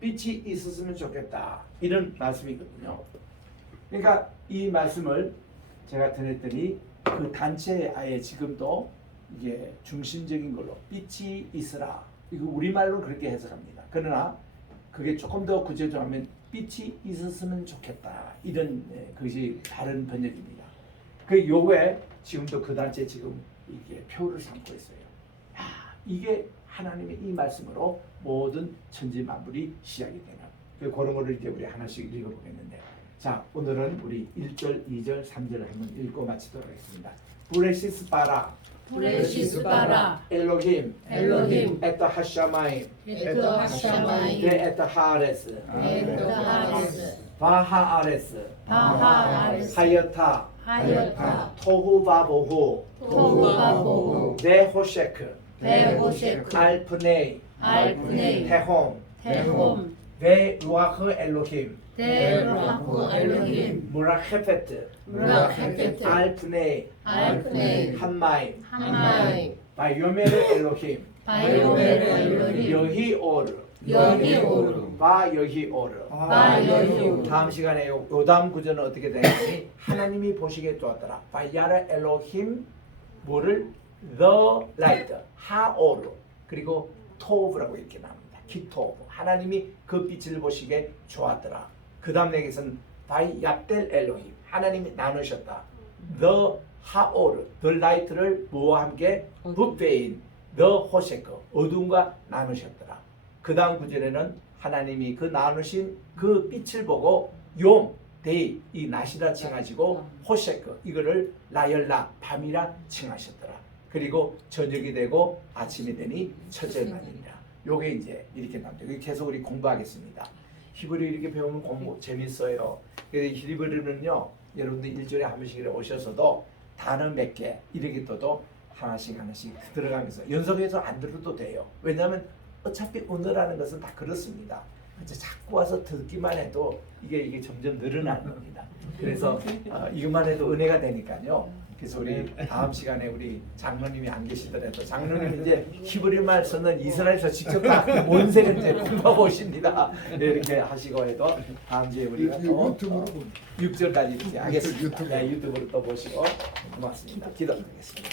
빛이 있었으면 좋겠다. 이런 말씀이거든요. 그러니까 이 말씀을 제가 전했더니 그 단체에 아예 지금도 이게 중심적인 걸로 빛이 있으라. 이거 우리말로 그렇게 해석합니다. 그러나 그게 조금 더 구체적으로 빛이 있었으면 좋겠다. 이런 것이 다른 번역입니다. 그 요게 지금도 그 단체 지금 이게 표를 삼고 있어요. 이게 하나님의 이 말씀으로 모든 천지 만물이 시작이 되는 그런 거를 이제 우리 하나씩 읽어보겠는데 자 오늘은 우리 1절, 2절, 3절을 한번 읽고 마치도록 하겠습니다. 브레시스 바라 브레시스 바라 엘로힘 엘로힘 에타 하샤마임 에터 하샤마이 데에타 하레스 에터 하레스 바하 아레스 바하 아레스 하여타 하여타 토후바보후 토후바보후 네호셰크 베호셰크 알프네이 알프네이 테홈 테홈 베루아흐 엘로힘 데르하쿠 엘로힘 무라헤페트 무라헤페트 알프네이 알프네이 한마임 하마이 바요메르 엘로힘 바이오메르 엘로힘 여히오르 여히오르 바여히오르 바여히오르 다음 시간에 요 다음 구절은 어떻게 되냐면 하나님이 보시기에 좋았더라. 바야르 엘로힘 뭐를 the light 하오르 그리고 토브라고 이렇게 나옵니다. 키토브 하나님이 그 빛을 보시기에 좋았더라. 그 다음 내게서는 바이 얍델 엘로힘 하나님이 나누셨다. the 하오르 the light를 뭐와 함께 붓배인 the 호세크 어둠과 나누셨더라. 그 다음 구절에는 하나님이 그 나누신 그 빛을 보고 용 데이 이 낮이라 칭하시고 호세크 이거를 라열라 밤이라 칭하셨더라. 그리고 저녁이 되고 아침이 되니 첫째 날이니라. 요게 이제 이렇게 나옵니다. 여기 계속 우리 공부하겠습니다. 히브리 이렇게 배우면 공부 재밌어요. 그래서 히브리는요 여러분들 일주일에 한 번씩 이렇게 오셔서도 단어 몇 개 이렇게 떠도 하나씩 들어가면서 연속해서 안 들어도 돼요. 왜냐하면 어차피 언어라는 것은 다 그렇습니다. 이제 자꾸 와서 듣기만 해도 이게 점점 늘어나는 겁니다. 그래서 이것만 해도 은혜가 되니까요. 그래서 우리 다음 시간에 우리 장로님이 안 계시더라도 장로님 이제 히브리말 쓰는 이스라엘에서 직접 다 원색을 이제 공부하고 오십니다. 네, 이렇게 하시고 해도 다음 주에 우리가 또 6절까지 이렇게 하겠습니다. 네, 유튜브로 또 보시고 고맙습니다. 기도드리겠습니다.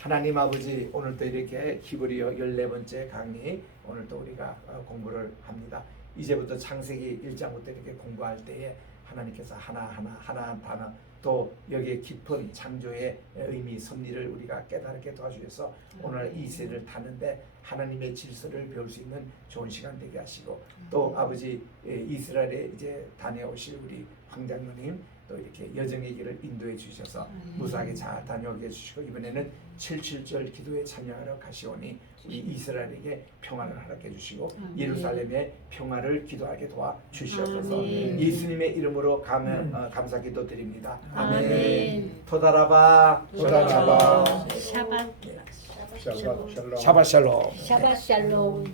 하나님 아버지 오늘 또 이렇게 히브리어 14번째 강의 오늘 또 우리가 공부를 합니다. 이제부터 창세기 1장부터 이렇게 공부할 때에 하나님께서 하나하나 단어 또 여기에 깊은 창조의 의미 섭리를 우리가 깨닫게 도와주셔서 오늘 이 세를 타는데 하나님의 질서를 배울 수 있는 좋은 시간 되게 하시고 또 아버지 이스라엘에 이제 다녀오실 우리 황장로님 또 이렇게 여정의 길을 인도해 주셔서 무사하게 잘 다녀오게 해주시고 이번에는 77절 기도에 참여하러 가시오니 우리 이스라엘에게 평화를 허락해 주시고 예루살렘의 평화를 기도하게 도와주시옵소서. 예수님의 이름으로 감사 기도드립니다. 아멘. 토다라바 샤ባት 샤바 샬롬. 샤ባት 샬롬